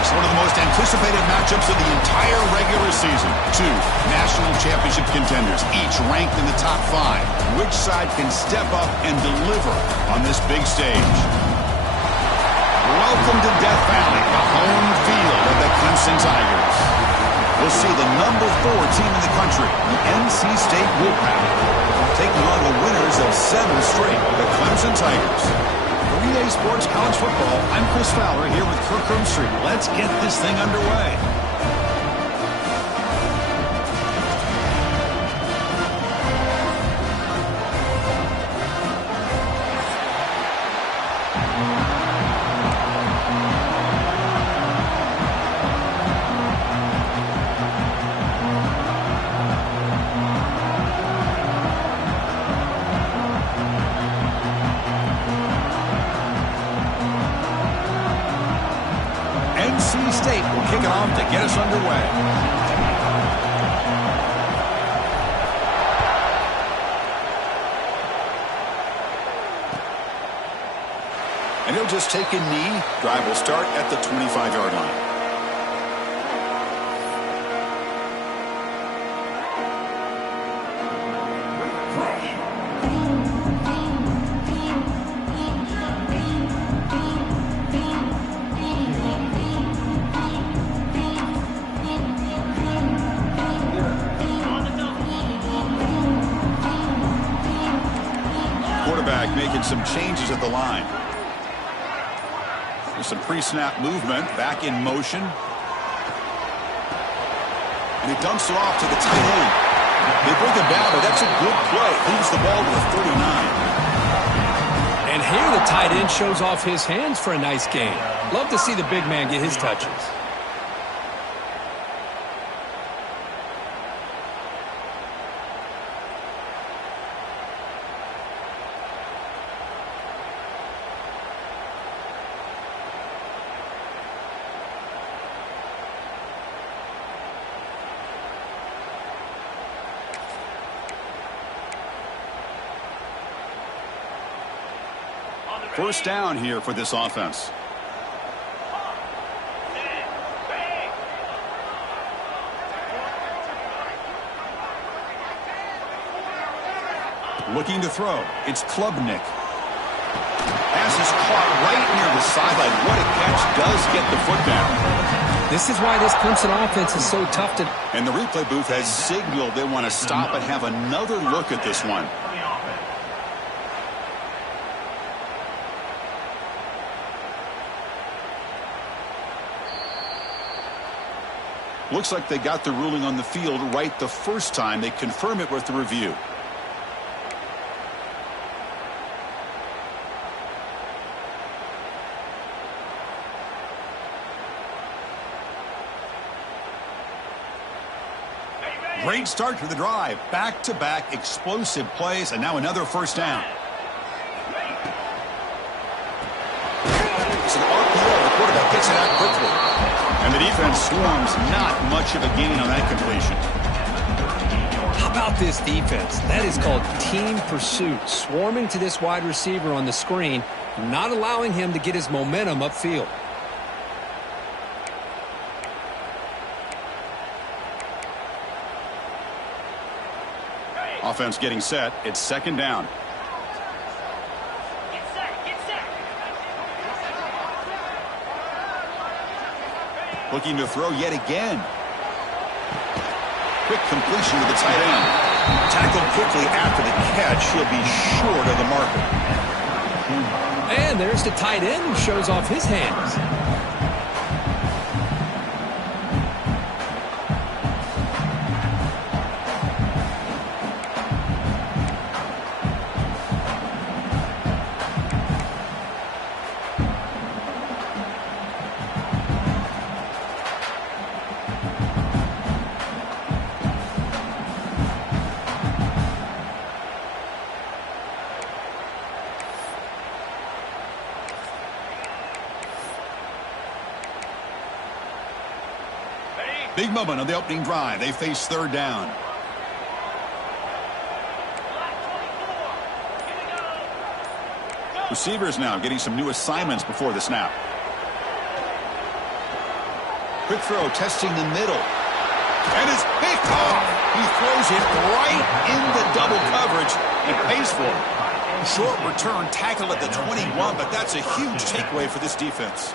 It's one of the most anticipated matchups of the entire regular season. Two national championship contenders, each ranked in the top 5. Which side can step up and deliver on this big stage? Welcome to Death Valley, the home field of the Clemson Tigers. We'll see the number 4 team in the country, the NC State Wolfpack, taking on the winners of 7 straight, the Clemson Tigers. For EA Sports College Football, I'm Chris Fowler here with Kirk Street. Let's get this thing underway. NC State will kick it off to get us underway. And he'll just take a knee. Drive will start at the 25-yard line. Making some changes at the line. There's some pre-snap movement, back in motion. And he dumps it off to the tight end. They bring him down, but that's a good play. Leads the ball to the 39. And here the tight end shows off his hands for a nice gain. Love to see the big man get his touches. First down here for this offense. Looking to throw. It's Klubnik. Pass is caught right near the sideline. What a catch. Does get the foot down. This is why this Clemson offense is so tough to... And the replay booth has signaled they want to stop and have another look at this one. Looks like they got the ruling on the field right the first time. They confirm it with the review. Great start to the drive. Back-to-back explosive plays, and now another first down. It's an RPO. The quarterback gets it out quickly. And the defense swarms, not much of a gain on that completion. How about this defense? That is called team pursuit. Swarming to this wide receiver on the screen, not allowing him to get his momentum upfield. Offense getting set. It's second down. Looking to throw yet again. Quick completion to the tight end. Tackled quickly after the catch. He'll be short of the marker. And there's the tight end who shows off his hands. Big moment on the opening drive. They face third down. Receivers now getting some new assignments before the snap. Quick throw, testing the middle. And it's picked off. He throws it right in the double coverage and pays for it. Short return tackle at the 21, but that's a huge takeaway for this defense.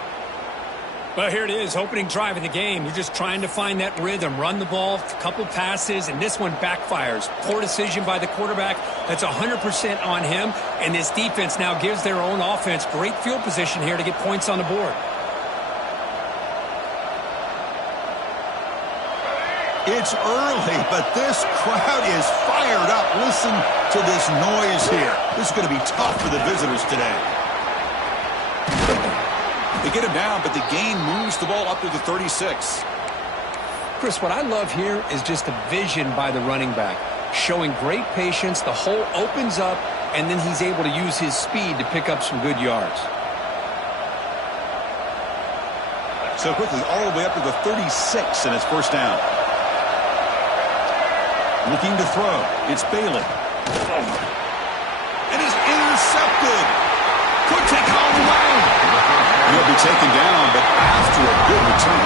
Well, here it is, opening drive of the game. You're just trying to find that rhythm, run the ball, a couple passes, and this one backfires. Poor decision by the quarterback. That's 100% on him, and this defense now gives their own offense great field position here to get points on the board. It's early, but this crowd is fired up. Listen to this noise here. This is going to be tough for the visitors today. They get him down, but the gain moves the ball up to the 36. Chris, what I love here is just the vision by the running back. Showing great patience, the hole opens up, and then he's able to use his speed to pick up some good yards. So quickly, all the way up to the 36, and it's first down. Looking to throw. It's Bailey. And he's intercepted. Could take all the way. He'll be taken down, but after a good return.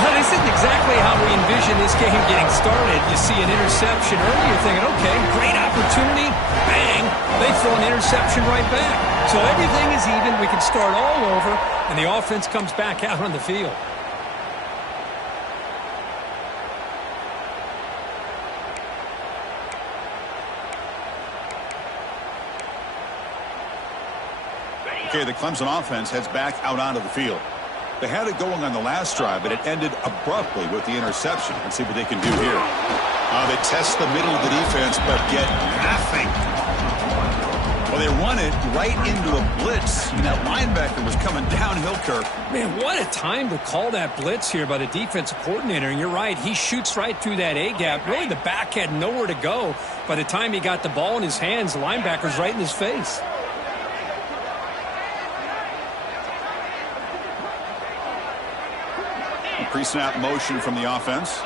Well, this isn't exactly how we envision this game getting started. You see an interception early, you're thinking, okay, great opportunity. Bang. They throw an interception right back. So everything is even. We can start all over, and the offense comes back out on the field. Okay, the Clemson offense heads back out onto the field. They had it going on the last drive, but it ended abruptly with the interception. Let's see what they can do here. They test the middle of the defense, but get nothing. Well, they run it right into a blitz, and that linebacker was coming downhill, Kirk. Man, what a time to call that blitz here by the defensive coordinator. And you're right, he shoots right through that A-gap. Really, the back had nowhere to go. By the time he got the ball in his hands, the linebacker's right in his face. Pre-snap motion from the offense.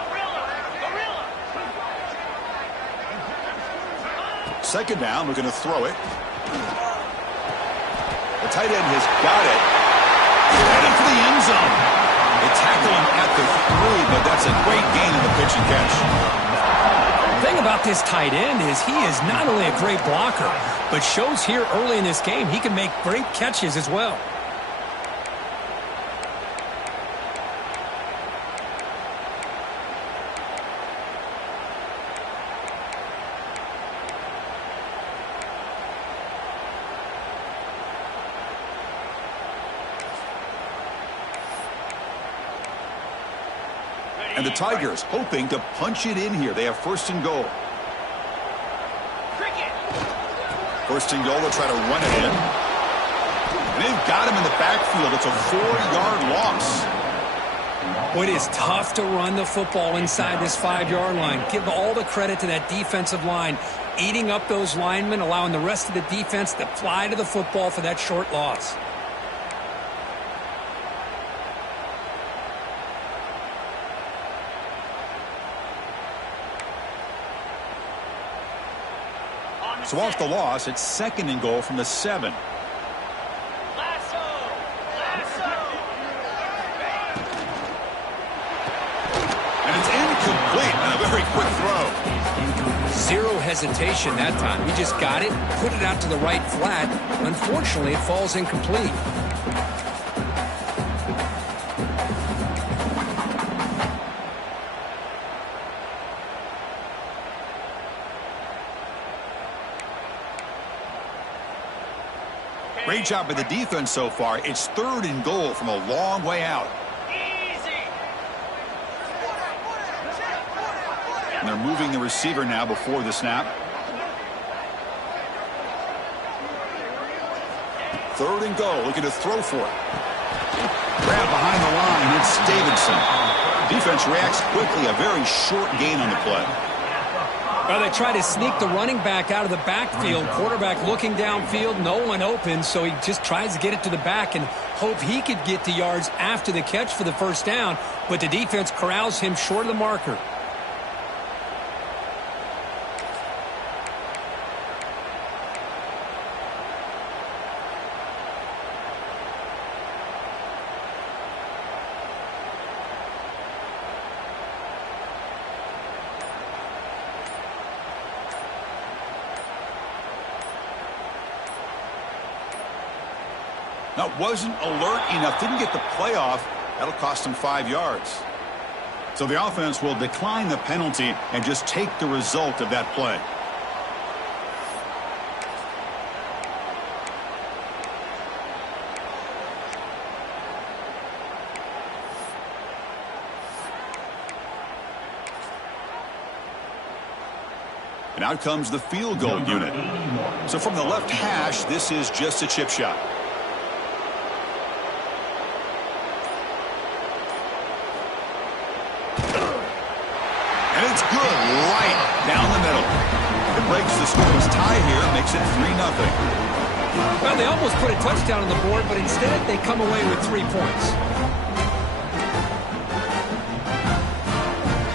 Second down, we're going to throw it. The tight end has got it. Headed for the end zone. They tackle him at the 3, but that's a great gain in the pitch and catch. The thing about this tight end is he is not only a great blocker, but shows here early in this game he can make great catches as well. And the Tigers hoping to punch it in here. They have first and goal. First and goal, they'll try to run it in. And they've got him in the backfield. It's a 4-yard loss. Boy, it is tough to run the football inside this 5-yard line. Give all the credit to that defensive line, eating up those linemen, allowing the rest of the defense to fly to the football for that short loss. So off the loss, it's second and goal from the 7. And it's incomplete and a very quick throw. Zero hesitation that time. He just got it, put it out to the right flat. Unfortunately, it falls incomplete. Great job by the defense so far. It's third and goal from a long way out. And they're moving the receiver now before the snap. Third and goal, looking to throw for it. Grab behind the line, it's Davidson. Defense reacts quickly, a very short gain on the play. Well, they try to sneak the running back out of the backfield. Quarterback looking downfield, no one open, so he just tries to get it to the back and hope he could get the yards after the catch for the first down, but the defense corrals him short of the marker. Now, wasn't alert enough, didn't get the play off. That'll cost him 5 yards. So the offense will decline the penalty and just take the result of that play. And out comes the field goal unit. So from the left hash, this is just a chip shot. And it's good right down the middle. It breaks the scoreless tie here, makes it 3-0. Well, they almost put a touchdown on the board, but instead they come away with 3 points.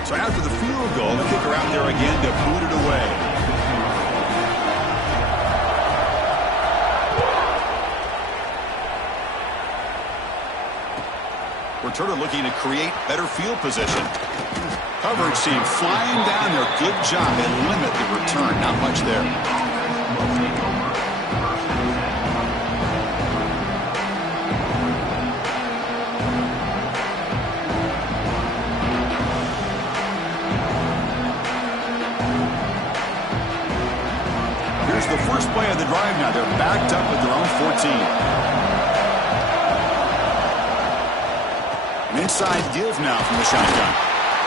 So after the field goal, the kicker out there again to boot it away. Returner looking to create better field position. Coverage team flying down there. Good job. They limit the return. Not much there. Here's the first play of the drive now. They're backed up at their own 14. An inside give now from the shotgun.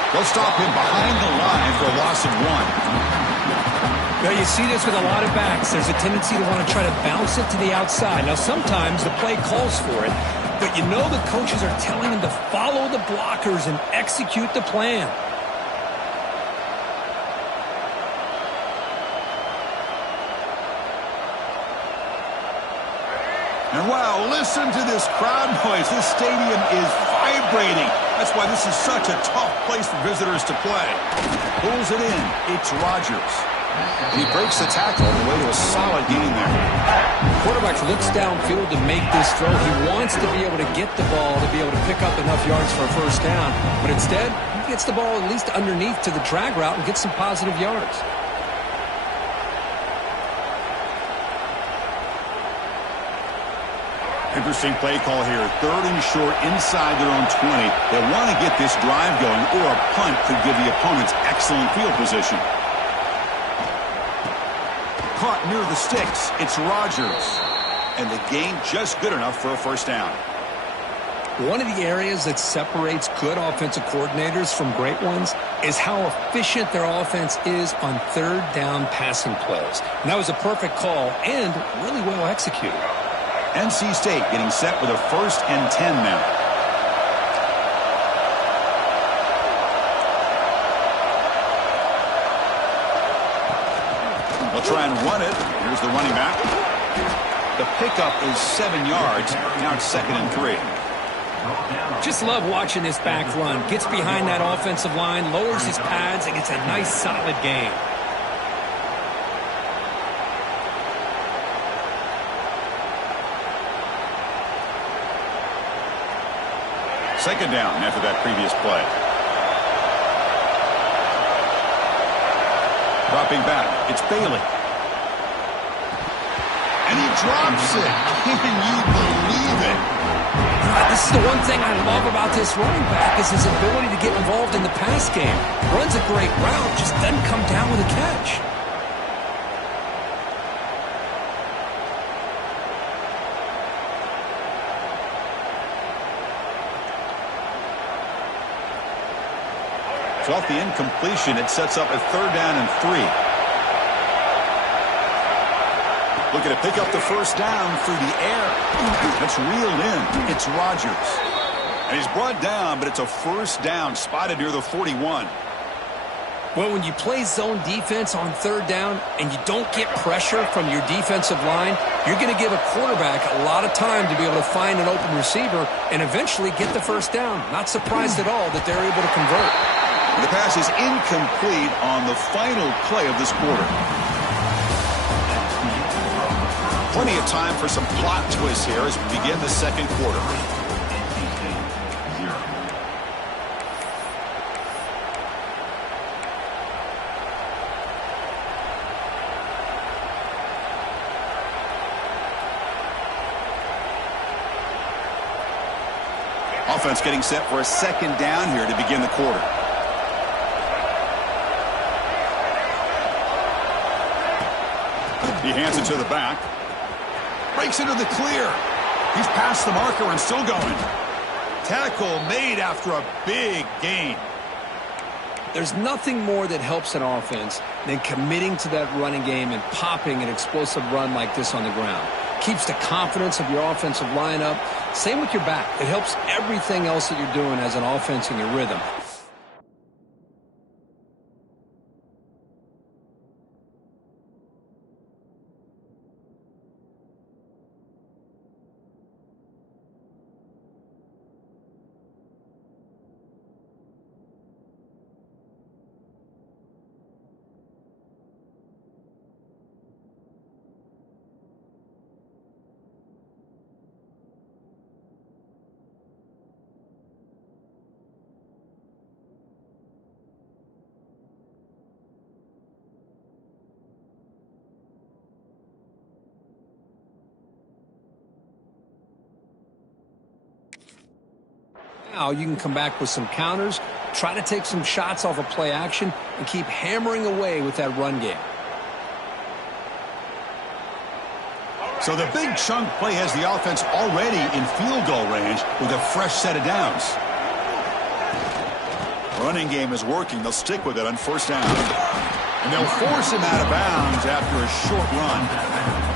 They'll stop him behind the line for a loss of 1. Now, you see this with a lot of backs. There's a tendency to want to try to bounce it to the outside. Now, sometimes the play calls for it, but you know the coaches are telling him to follow the blockers and execute the plan. And wow, listen to this crowd noise. This stadium is vibrating. That's why this is such a tough place for visitors to play. Pulls it in. It's Rodgers. And he breaks the tackle on the way to a solid gain there. The quarterback looks downfield to make this throw. He wants to be able to get the ball to be able to pick up enough yards for a first down. But instead, he gets the ball at least underneath to the drag route and gets some positive yards. Interesting play call here. 3rd and short inside their own 20. They want to get this drive going, or a punt could give the opponents excellent field position. Caught near the sticks. It's Rodgers. And the gain just good enough for a first down. One of the areas that separates good offensive coordinators from great ones is how efficient their offense is on 3rd down passing plays. And that was a perfect call and really well executed. NC State getting set with a 1st and 10 now. They'll try and run it. Here's the running back. The pickup is 7 yards. Now it's 2nd and 3. Just love watching this back run. Gets behind that offensive line, lowers his pads, and gets a nice solid gain. Second down after that previous play. Dropping back. It's Bailey. And he drops it. Can you believe it? This is the one thing I love about this running back is his ability to get involved in the pass game. Runs a great route, just doesn't come down with a catch. So off the incompletion, it sets up a 3rd down and 3. Looking to pick up the first down through the air. That's reeled in. It's Rodgers. And he's brought down, but it's a first down spotted near the 41. Well, when you play zone defense on 3rd down and you don't get pressure from your defensive line, you're going to give a quarterback a lot of time to be able to find an open receiver and eventually get the first down. Not surprised at all that they're able to convert. The pass is incomplete on the final play of this quarter. Plenty of time for some plot twists here as we begin the 2nd quarter. offense getting set for a second down here to begin the quarter. He hands it to the back. Breaks into the clear. He's past the marker and still going. Tackle made after a big gain. There's nothing more that helps an offense than committing to that running game and popping an explosive run like this on the ground. Keeps the confidence of your offensive lineup. Same with your back. It helps everything else that you're doing as an offense in your rhythm. Now you can come back with some counters, try to take some shots off of play action, and keep hammering away with that run game. So the big chunk play has the offense already in field goal range with a fresh set of downs. Running game is working. They'll stick with it on first down. And they'll force him out of bounds after a short run.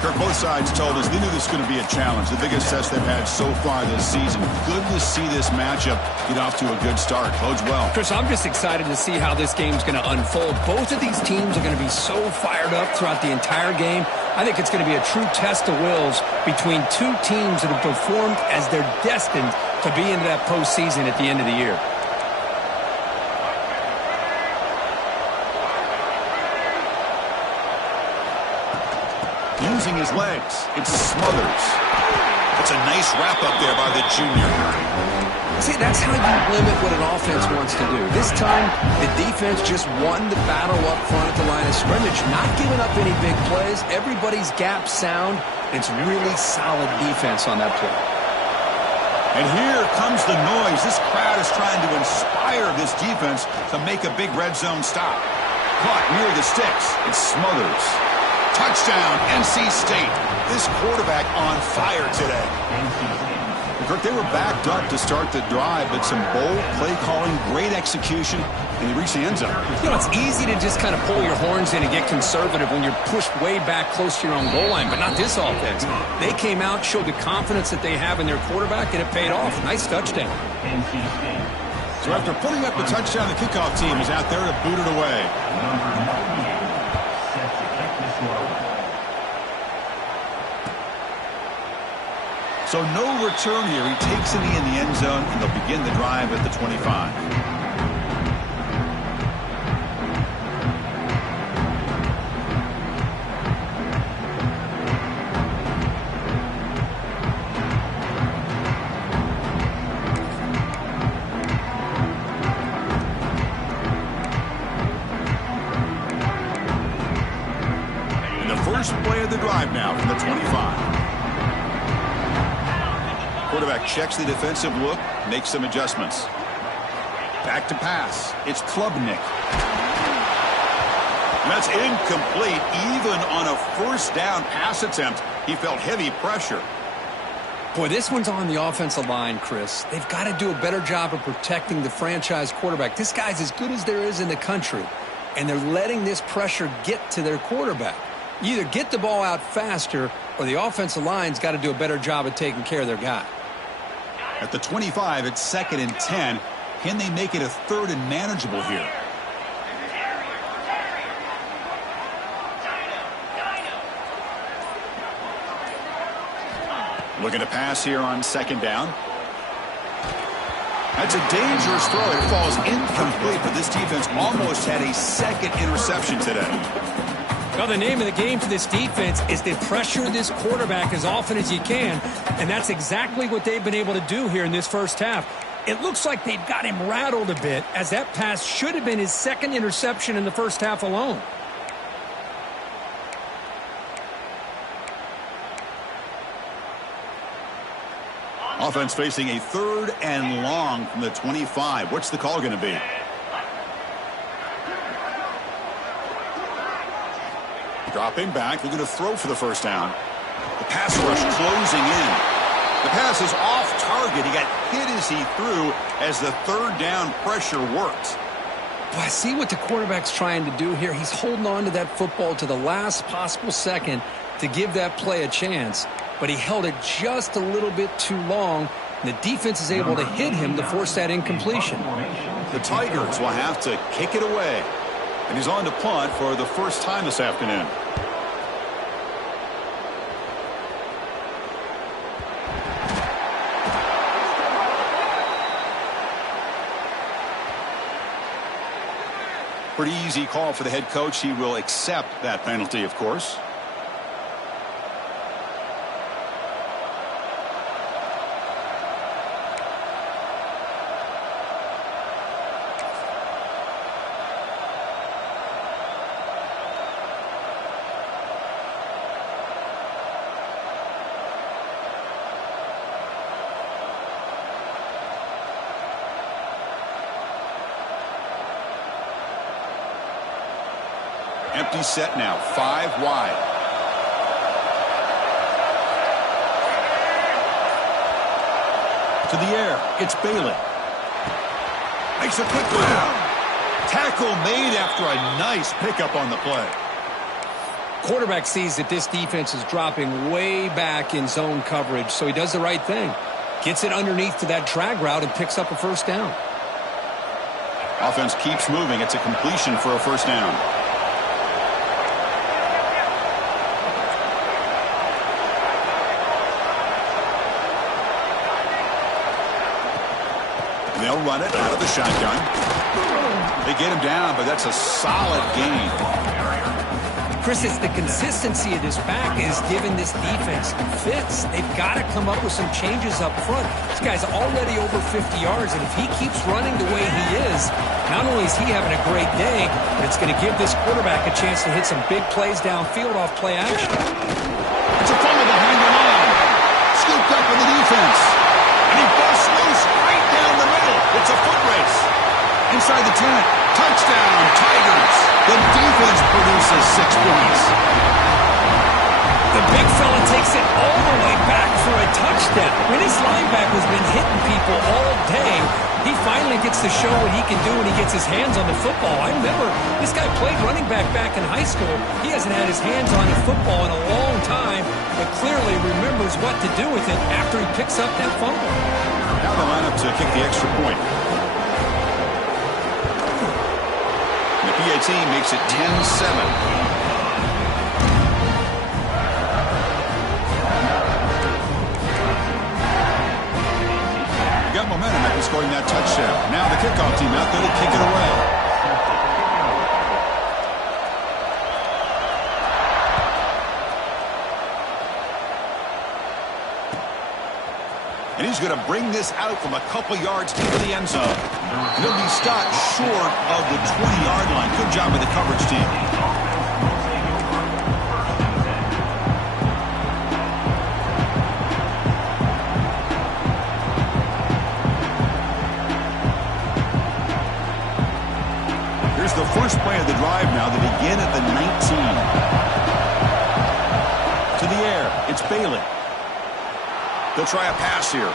Kirk, both sides told us they knew this was going to be a challenge, the biggest test they've had so far this season. Good to see this matchup get off to a good start. Bodes well. Chris, I'm just excited to see how this game's going to unfold. Both of these teams are going to be so fired up throughout the entire game. I think it's going to be a true test of wills between two teams that have performed as they're destined to be into that postseason at the end of the year. Using his legs, it's Smothers. It's a nice wrap-up there by the junior. See, that's how you limit what an offense wants to do. This time, the defense just won the battle up front at the line of scrimmage, not giving up any big plays. Everybody's gap sound. It's really solid defense on that play. And here comes the noise. This crowd is trying to inspire this defense to make a big red zone stop. Caught near the sticks. It's Smothers. Touchdown, NC State. This quarterback on fire today. Kirk, they were backed up to start the drive, but some bold play calling, great execution, and they reached the end zone. You know, it's easy to just kind of pull your horns in and get conservative when you're pushed way back close to your own goal line, but not this offense. They came out, showed the confidence that they have in their quarterback, and it paid off. Nice touchdown. So after putting up the touchdown, the kickoff team is out there to boot it away. So no return here. He takes a knee in the end zone, and they'll begin the drive at the 25. And the first play of the drive now from the 25. Quarterback checks the defensive look, makes some adjustments. Back to pass. It's Klubnik. And that's incomplete. Even on a first down pass attempt, he felt heavy pressure. Boy, this one's on the offensive line, Chris. They've got to do a better job of protecting the franchise quarterback. This guy's as good as there is in the country, and they're letting this pressure get to their quarterback. You either get the ball out faster, or the offensive line's got to do a better job of taking care of their guy. At the 25, it's 2nd and 10. Can they make it a 3rd and manageable here? Looking to pass here on 2nd down. That's a dangerous throw. It falls incomplete, but this defense almost had a second interception today. Well, the name of the game for this defense is to pressure this quarterback as often as you can, and that's exactly what they've been able to do here in this first half. It looks like they've got him rattled a bit, as that pass should have been his second interception in the first half alone. Offense facing a 3rd and long from the 25. What's the call going to be? Dropping back, looking to throw for the first down. The pass rush closing in. The pass is off target. He got hit as he threw as the 3rd down pressure worked. Well, I see what the quarterback's trying to do here. He's holding on to that football to the last possible second to give that play a chance. But he held it just a little bit too long. And the defense is able to hit him to force that incompletion. The Tigers will have to kick it away. And he's on to punt for the first time this afternoon. Pretty easy call for the head coach. He will accept that penalty, of course. Empty set now, 5 wide. To the air, it's Bailey. Makes a quick one. Tackle made after a nice pickup on the play. Quarterback sees that this defense is dropping way back in zone coverage, so he does the right thing. Gets it underneath to that drag route and picks up a first down. Offense keeps moving. It's a completion for a first down. They'll run it out of the shotgun. They get him down, but that's a solid gain. Chris, it's the consistency of this back is giving this defense fits. They've got to come up with some changes up front. This guy's already over 50 yards, and if he keeps running the way he is, not only is he having a great day, but it's going to give this quarterback a chance to hit some big plays downfield off play action. It's a fumble behind the line. Scooped up in the defense. And he busts loose right down the middle. It's a foot race. Inside the 10. Touchdown, Tigers. The defense produces 6 points. The big fella takes it all the way back for a touchdown. When his linebacker's been hitting people all day, he finally gets to show what he can do when he gets his hands on the football. I remember this guy played running back in high school. He hasn't had his hands on a football in a long time, but clearly remembers what to do with it after he picks up that fumble. Now the lineup to kick the extra point. The PAT makes it 10-7. Got momentum after scoring that touchdown. Now the kickoff team out there to kick it away. And he's going to bring this out from a couple yards into the end zone. And he'll be stopped short of the 20-yard line. Good job with the coverage team. Here's the first play of the drive now. They begin at the 19. To the air, it's Bailey. They'll try a pass here.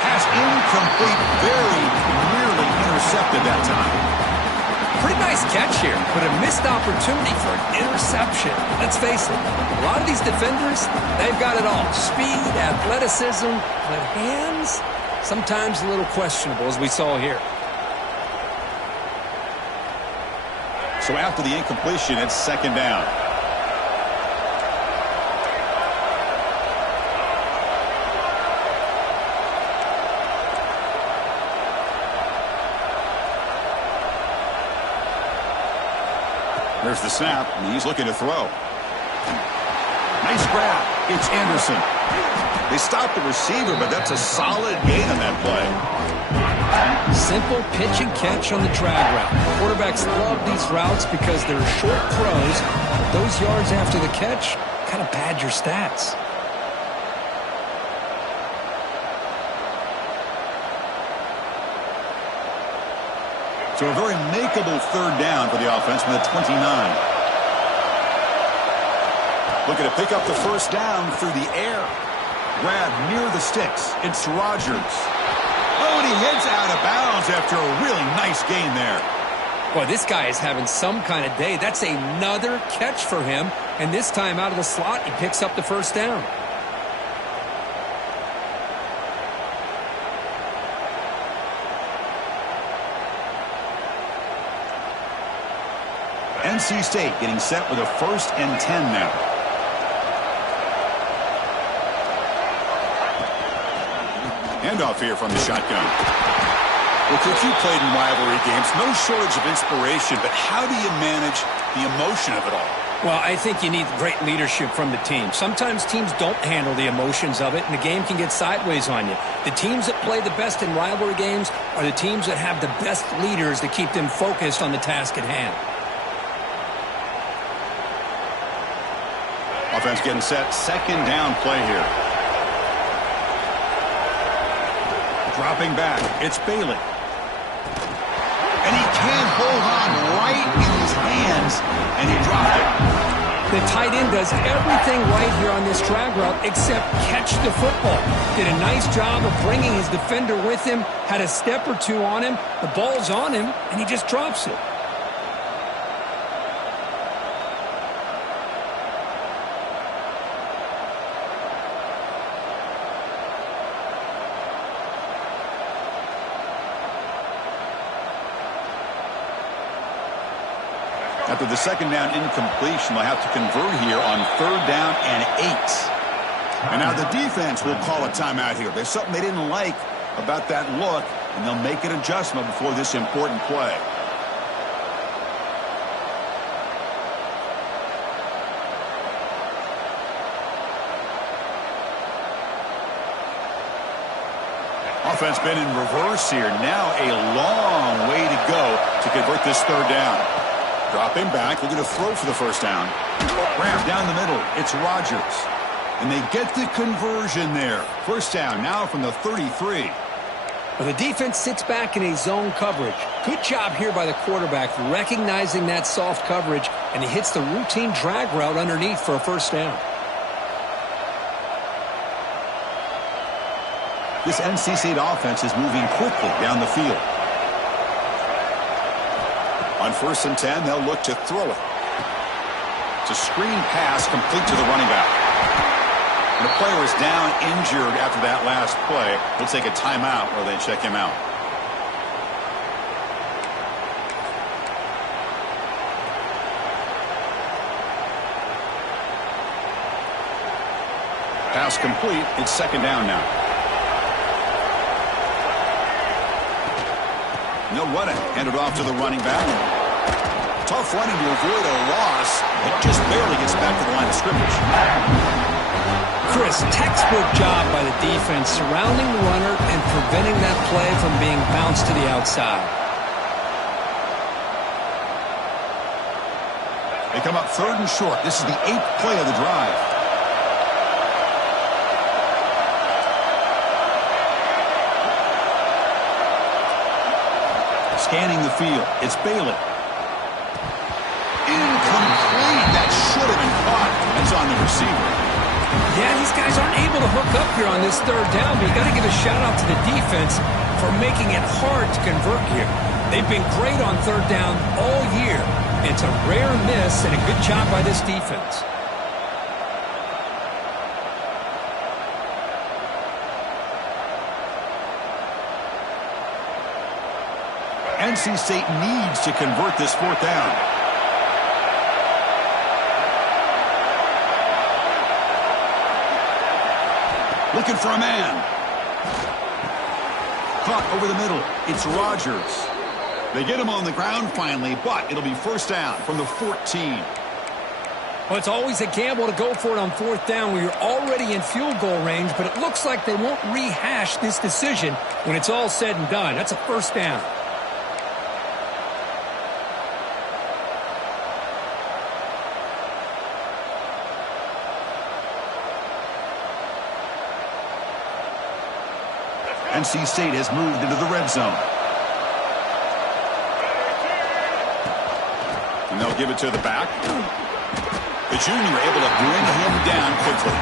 Pass incomplete, very nearly intercepted that time. Pretty nice catch here, but a missed opportunity for an interception. Let's face it, a lot of these defenders, they've got it all. Speed, athleticism, but hands, sometimes a little questionable, as we saw here. So after the incompletion, it's second down. There's the snap, and he's looking to throw. Nice grab. It's Anderson. They stopped the receiver, but that's a solid gain on that play. Simple pitch and catch on the drag route. Quarterbacks love these routes because they're short throws. Those yards after the catch kind of pad your stats. So a very makeable third down for the offense from the 29. Looking to pick up the first down through the air. Grab near the sticks. It's Rodgers. Oh, and he heads out of bounds after a really nice gain there. Boy, this guy is having some kind of day. That's another catch for him. And this time out of the slot, he picks up the first down. NC State getting set with a 1st and 10 now. Handoff here from the shotgun. Well, Coach, you played in rivalry games. No shortage of inspiration, but how do you manage the emotion of it all? Well, I think you need great leadership from the team. Sometimes teams don't handle the emotions of it, and the game can get sideways on you. The teams that play the best in rivalry games are the teams that have the best leaders to keep them focused on the task at hand. Offense getting set. 2nd down play here. Dropping back. It's Bailey. And he can't hold on right in his hands, and he dropped it. The tight end does everything right here on this drag route except catch the football. Did a nice job of bringing his defender with him, had a step or two on him, the ball's on him, and he just drops it. After the 2nd down incompletion, they'll have to convert here on 3rd down and 8. And now the defense will call a timeout here. There's something they didn't like about that look, and they'll make an adjustment before this important play. Offense been in reverse here. Now a long way to go to convert this 3rd down. Dropping back, looking to throw for the first down. Ramp down the middle. It's Rodgers. And they get the conversion there. First down now from the 33. Well, the defense sits back in a zone coverage. Good job here by the quarterback recognizing that soft coverage, and he hits the routine drag route underneath for a first down. This NC State offense is moving quickly down the field. On 1st and 10, they'll look to throw it. It's a screen pass complete to the running back. And the player is down injured after that last play. We'll take a timeout while they check him out. Pass complete. It's 2nd down now. No running. Handed off to the running back. Tough running to avoid a loss. It just barely gets back to the line of scrimmage. Chris, textbook job by the defense surrounding the runner and preventing that play from being bounced to the outside. They come up 3rd and short. This is the 8th play of the drive. Scanning the field. It's Bailey. Incomplete. That should have been caught. It's on the receiver. Yeah, these guys aren't able to hook up here on this 3rd down, but you got to give a shout out to the defense for making it hard to convert here. They've been great on 3rd down all year. It's a rare miss and a good job by this defense. NC State needs to convert this 4th down. Looking for a man. Caught over the middle. It's Rodgers. They get him on the ground finally, but it'll be first down from the 14. Well, it's always a gamble to go for it on 4th down where you're already in field goal range, but it looks like they won't rehash this decision when it's all said and done. That's a first down. NC State has moved into the red zone. And they'll give it to the back. The junior able to bring him down quickly.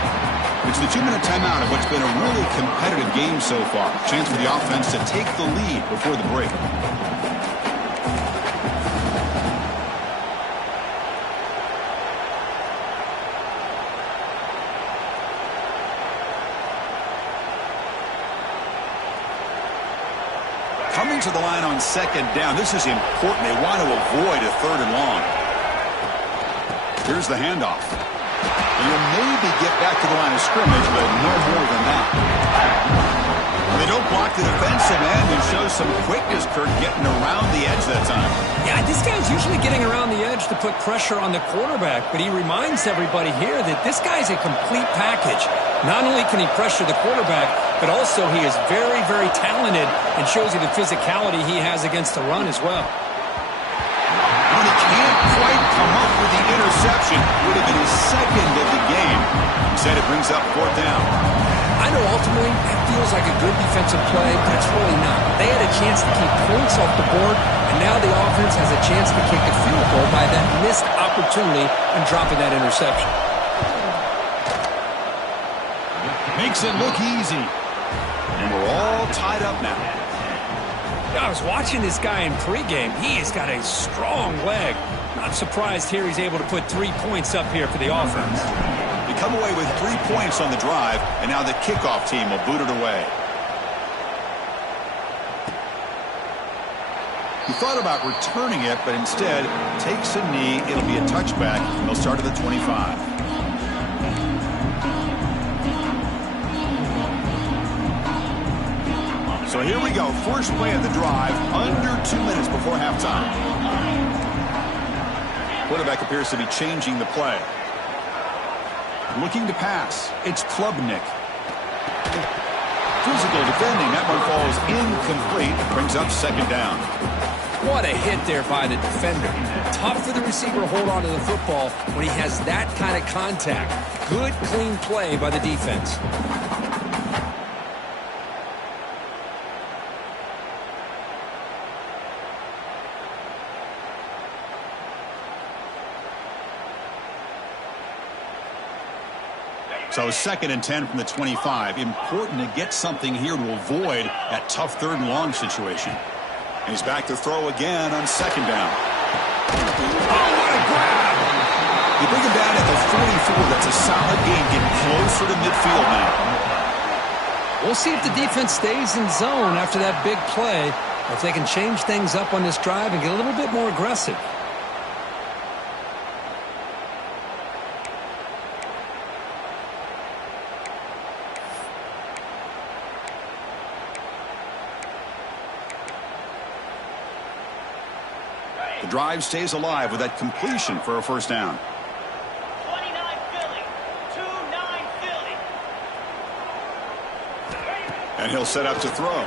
It's the 2-minute timeout of what's been a really competitive game so far. Chance for the offense to take the lead before the break. Coming to the line on second down. This is important. They want to avoid a 3rd and long. Here's the handoff. And you'll maybe get back to the line of scrimmage, but no more than that. They don't block the defensive end and show some quickness, Kirk, getting around the edge that time. Yeah, this guy's usually getting around the edge to put pressure on the quarterback, but he reminds everybody here that this guy's a complete package. Not only can he pressure the quarterback, but also he is very, very talented and shows you the physicality he has against the run as well. When he can't quite come up with the interception, would have been his 2nd of the game. Instead, it brings up 4th down. I know ultimately that feels like a good defensive play, but it's really not. They had a chance to keep points off the board, and now the offense has a chance to kick a field goal by that missed opportunity and dropping that interception. Makes it look easy. And we're all tied up now. I was watching this guy in pregame. He has got a strong leg. Not surprised here he's able to put 3 points up here for the offense. They come away with 3 points on the drive, and now the kickoff team will boot it away. He thought about returning it, but instead takes a knee. It'll be a touchback. They'll start at the 25. So here we go. First play of the drive, under 2 minutes before halftime. Quarterback appears to be changing the play. Looking to pass. It's Klubnik. Physical defending. That one falls incomplete. Brings up 2nd down. What a hit there by the defender. Tough for the receiver to hold on to the football when he has that kind of contact. Good, clean play by the defense. So 2nd and 10 from the 25. Important to get something here to avoid that tough 3rd and long situation. And he's back to throw again on 2nd down. Oh, what a grab! You bring him down at the 44. That's a solid gain. Getting closer to midfield now. We'll see if the defense stays in zone after that big play, or if they can change things up on this drive and get a little bit more aggressive. The drive stays alive with that completion for a 1st down. 29 Philly. 2-9 Philly. And he'll set up to throw.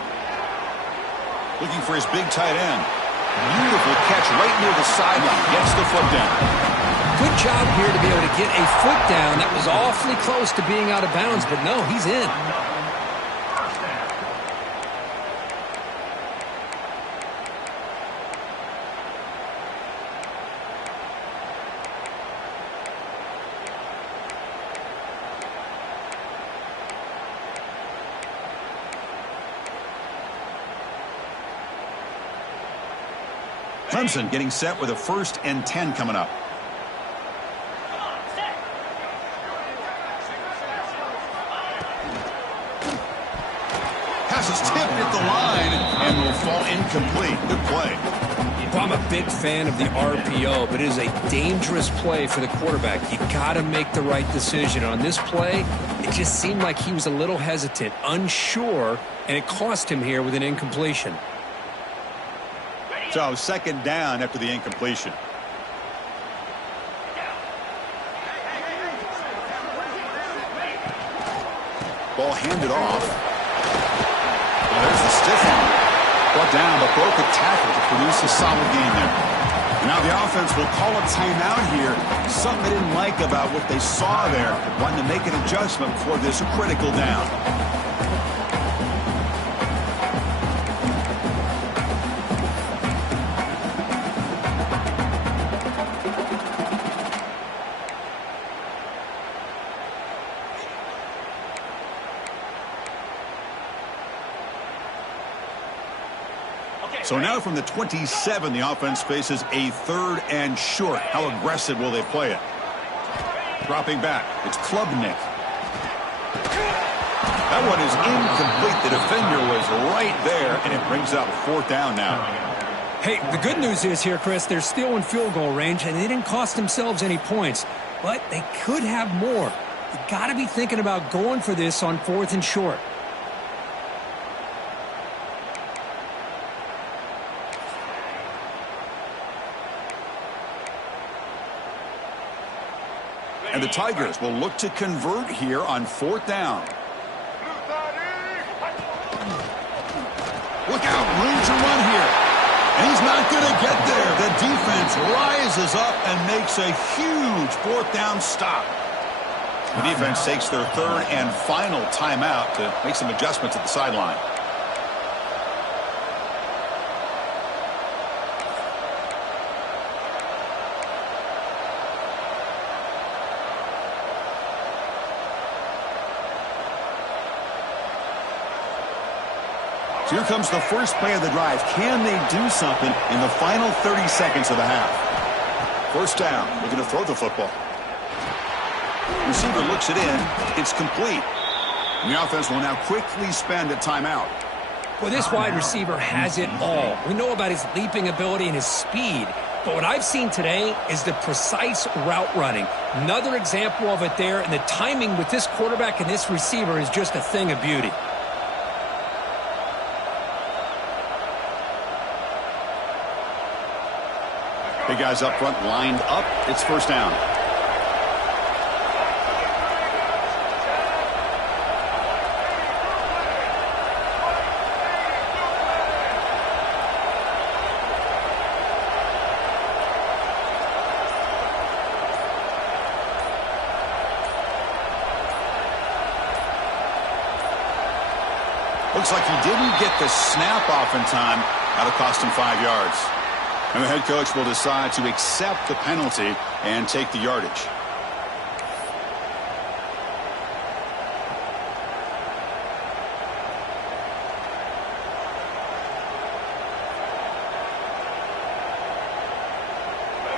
Looking for his big tight end. Beautiful catch right near the sideline. Gets the foot down. Good job here to be able to get a foot down. That was awfully close to being out of bounds, but no, he's in. Clemson getting set with a 1st and 10 coming up. Pass is tipped at the line and will fall incomplete. Good play. Well, I'm a big fan of the RPO, but it is a dangerous play for the quarterback. You got to make the right decision. On this play, it just seemed like he was a little hesitant, unsure, and it cost him here with an incompletion. So 2nd down after the incompletion. Ball handed off. Well, there's the stiff arm. Brought down, but broke a tackle to produce a solid gain there. Now the offense will call a timeout here. Something they didn't like about what they saw there. Wanting to make an adjustment for this critical down. So now from the 27, the offense faces a 3rd and short. How aggressive will they play it? Dropping back. It's Klubnik. That one is incomplete. The defender was right there, and it brings up 4th down now. Hey, the good news is here, Chris, they're still in field goal range, and they didn't cost themselves any points. But they could have more. You got to be thinking about going for this on 4th and short. And the Tigers will look to convert here on 4th down. Look out, room to run here. And he's not going to get there. The defense rises up and makes a huge 4th down stop. The defense takes their 3rd and final timeout to make some adjustments at the sideline. Here comes the first play of the drive. Can they do something in the final 30 seconds of the half? 1st down. They're going to throw the football. Receiver looks it in. It's complete. And the offense will now quickly spend a timeout. Well, this wide receiver has it all. We know about his leaping ability and his speed. But what I've seen today is the precise route running. Another example of it there. And the timing with this quarterback and this receiver is just a thing of beauty. Big guys up front lined up. It's 1st down. Looks like he didn't get the snap off in time. That'll cost him 5 yards. And the head coach will decide to accept the penalty and take the yardage.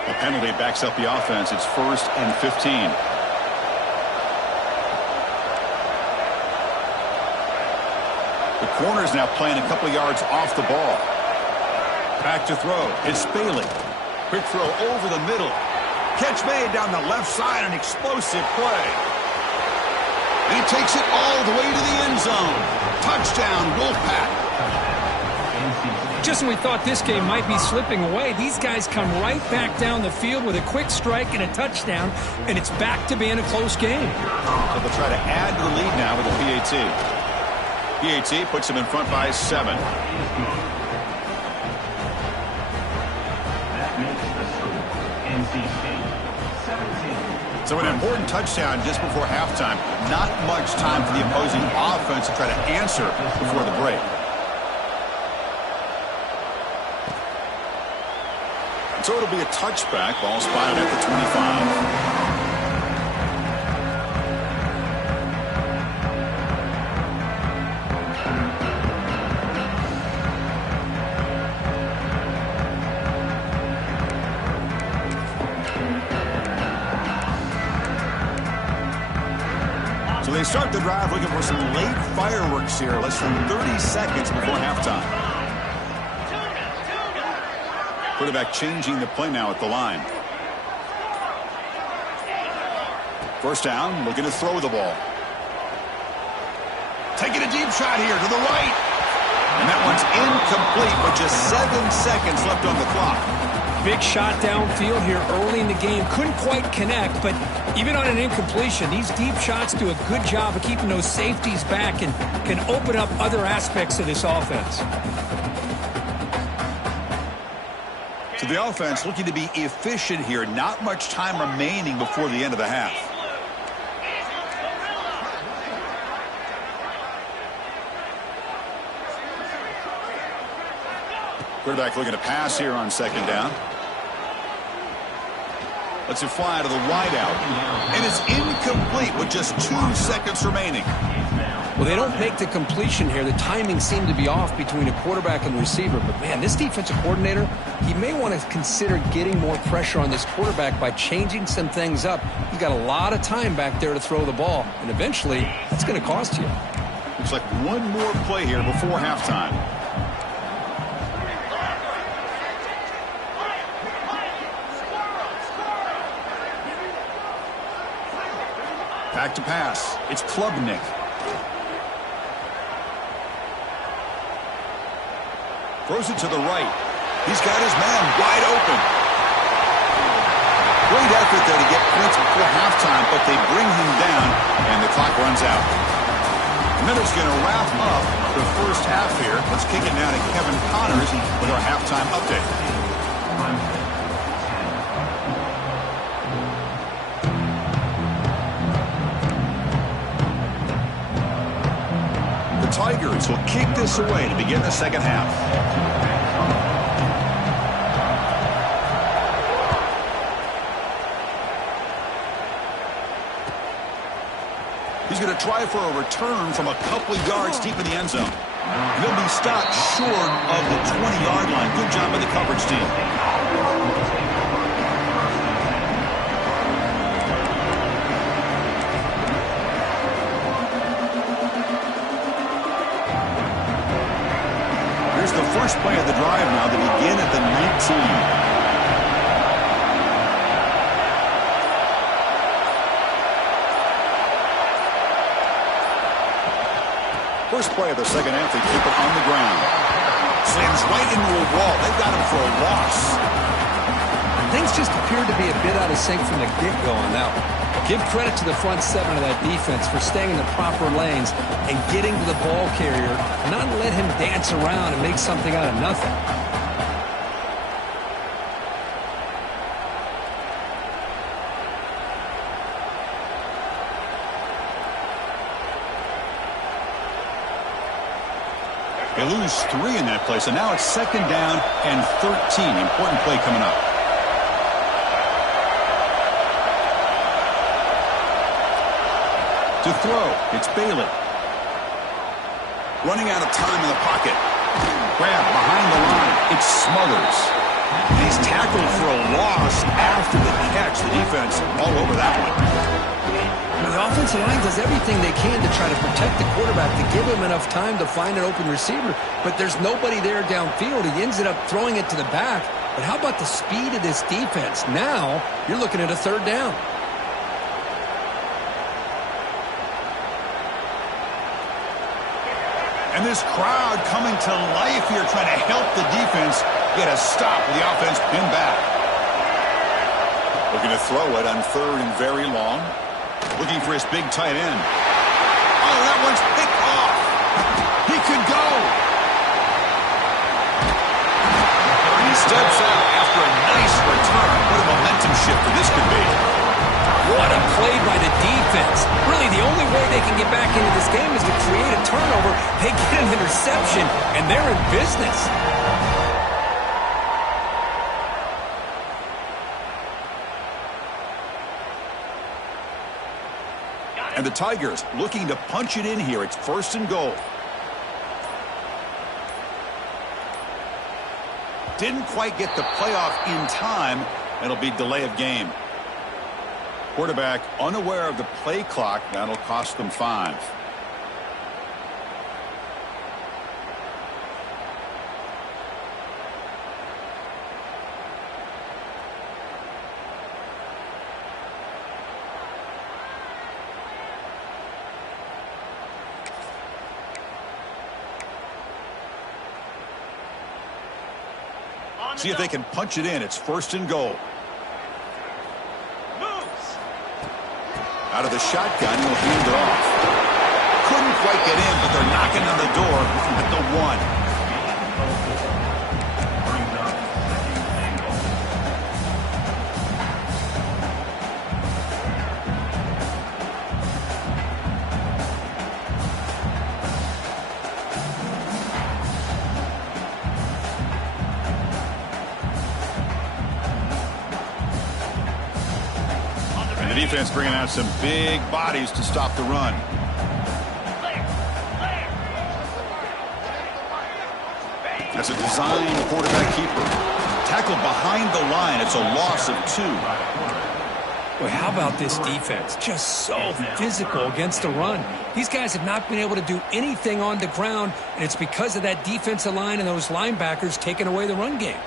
The penalty backs up the offense. It's 1st and 15. The corner's now playing a couple yards off the ball. Back to throw. It's Bailey. Quick throw over the middle. Catch made down the left side. An explosive play. And he takes it all the way to the end zone. Touchdown, Wolfpack. Just when we thought this game might be slipping away, these guys come right back down the field with a quick strike and a touchdown, and it's back to being a close game. So they'll try to add to the lead now with a PAT. PAT puts them in front by 7. So an important touchdown just before halftime. Not much time for the opposing offense to try to answer before the break. So it'll be a touchback. Ball spotted at the 25. They start the drive looking for some late fireworks here. Less than 30 seconds before halftime. Quarterback changing the play now at the line. 1st down, looking to throw the ball. Taking a deep shot here to the right. And that one's incomplete with just 7 seconds left on the clock. Big shot downfield here early in the game. Couldn't quite connect, but even on an incompletion, these deep shots do a good job of keeping those safeties back and can open up other aspects of this offense. So the offense looking to be efficient here. Not much time remaining before the end of the half. Quarterback looking to pass here on 2nd down. Lets it fly to the wideout. And it's incomplete with just 2 seconds remaining. Well, they don't make the completion here. The timing seemed to be off between a quarterback and the receiver. But, man, this defensive coordinator, he may want to consider getting more pressure on this quarterback by changing some things up. He's got a lot of time back there to throw the ball. And eventually, that's going to cost you. Looks like one more play here before halftime. Back to pass. It's Klubnik. Throws it to the right. He's got his man wide open. Great effort there to get points before halftime, but they bring him down, and the clock runs out. Miller's going to wrap up the first half here. Let's kick it now to Kevin Connors with our halftime update. The Tigers will kick this away to begin the second half. He's going to try for a return from a couple of yards deep in the end zone. He'll be stopped short of the 20-yard line. Good job by the coverage team. Here's the first play of the drive now to begin at the 19. First play of the second half, they keep it on the ground. Slams right into a wall. They've got him for a loss. Things just appeared to be a bit out of sync from the get-go on that one. Give credit to the front seven of that defense for staying in the proper lanes and getting to the ball carrier, not let him dance around and make something out of nothing. They lose 3 in that play, so now it's second down and 13. Important play coming up. To throw, it's Bailey. Running out of time in the pocket. Grab behind the line. It's Smothers. And he's tackled for a loss after the catch. The defense all over that one. The offensive line does everything they can to try to protect the quarterback, to give him enough time to find an open receiver, but there's nobody there downfield. He ends up throwing it to the back. But how about the speed of this defense? Now you're looking at a third down. And this crowd coming to life here, trying to help the defense get a stop with the offense pinned back. Looking to throw it on third and very long. Looking for his big tight end. Oh, that one's picked off. He could go. And he steps out after a nice return. What a momentum shifter this could be. What a play by the defense. Really, the only way they can get back into this game is to create a turnover. They get an interception, and they're in business. And the Tigers looking to punch it in here. It's first and goal. Didn't quite get the playoff in time. It'll be delay of game. Quarterback unaware of the play clock. That'll cost them 5. See if they can punch it in. It's first and goal. Out of the shotgun, he'll hand it off. Couldn't quite get in, but they're knocking on the door at the 1. defense bringing out some big bodies to stop the run. That's a designed quarterback keeper. Tackled behind the line. It's a loss of 2. Boy, how about this defense? Just so physical against the run. These guys have not been able to do anything on the ground, and it's because of that defensive line and those linebackers taking away the run game.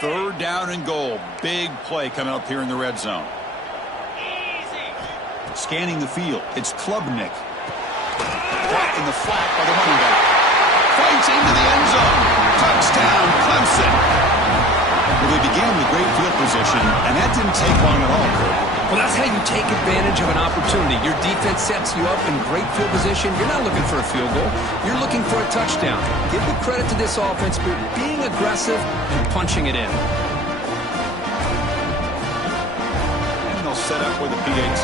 Third down and goal. Big play coming up here in the red zone. Easy. Scanning the field. It's Klubnik. Caught in the flat by the running back. Fights into the end zone. Touchdown, Clemson. Well, they began with great field position, and that didn't take long at all, Kurt. Well, that's how you take advantage of an opportunity. Your defense sets you up in great field position. You're not looking for a field goal. You're looking for a touchdown. Give the credit to this offense for being aggressive and punching it in. And they'll set up with a PAT.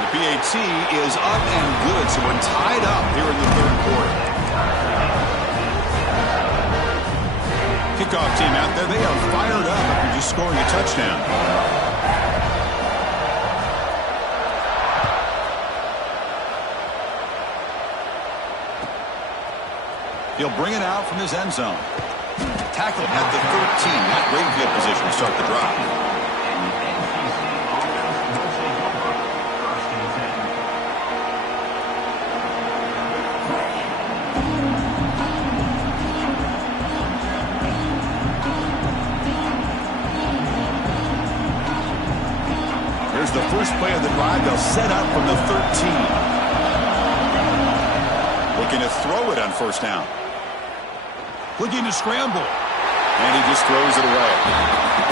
The PAT is up and good, so we're tied up here in the third quarter. Kickoff team out there, they are fired up after just scoring a touchdown. He'll bring it out from his end zone. Tackle at the 13. Not great field position to start the drive. The first play of the drive, they'll set up from the 13. Looking to throw it on first down. Looking to scramble. And he just throws it away.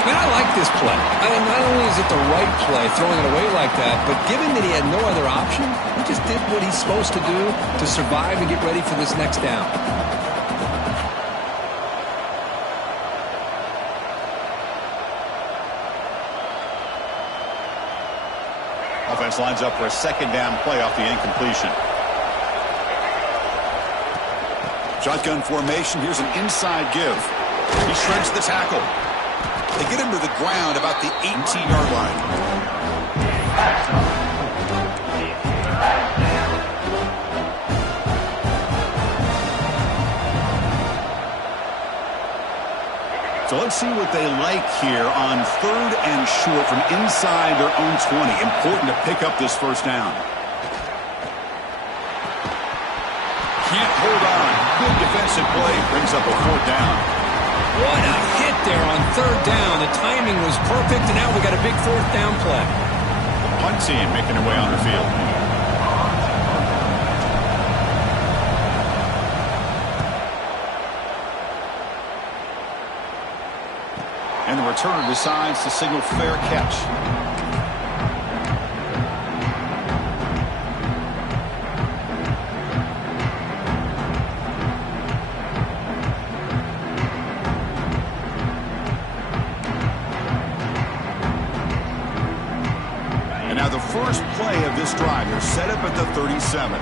Man, I like this play. I mean, not only is it the right play, throwing it away like that, but given that he had no other option, he just did what he's supposed to do to survive and get ready for this next down. Offense lines up for a second down play off the incompletion. Shotgun formation. Here's an inside give. He shreds the tackle. They get him to the ground about the 18-yard line. So let's see what they like here on third and short from inside their own 20. Important to pick up this first down. Can't hold on. Good defensive play. Brings up a fourth down. What a hit there on third down. The timing was perfect, and now we got a big fourth down play. The punt team making their way on the field. And the returner decides to signal fair catch. And now the first play of this drive, they're set up at the 37.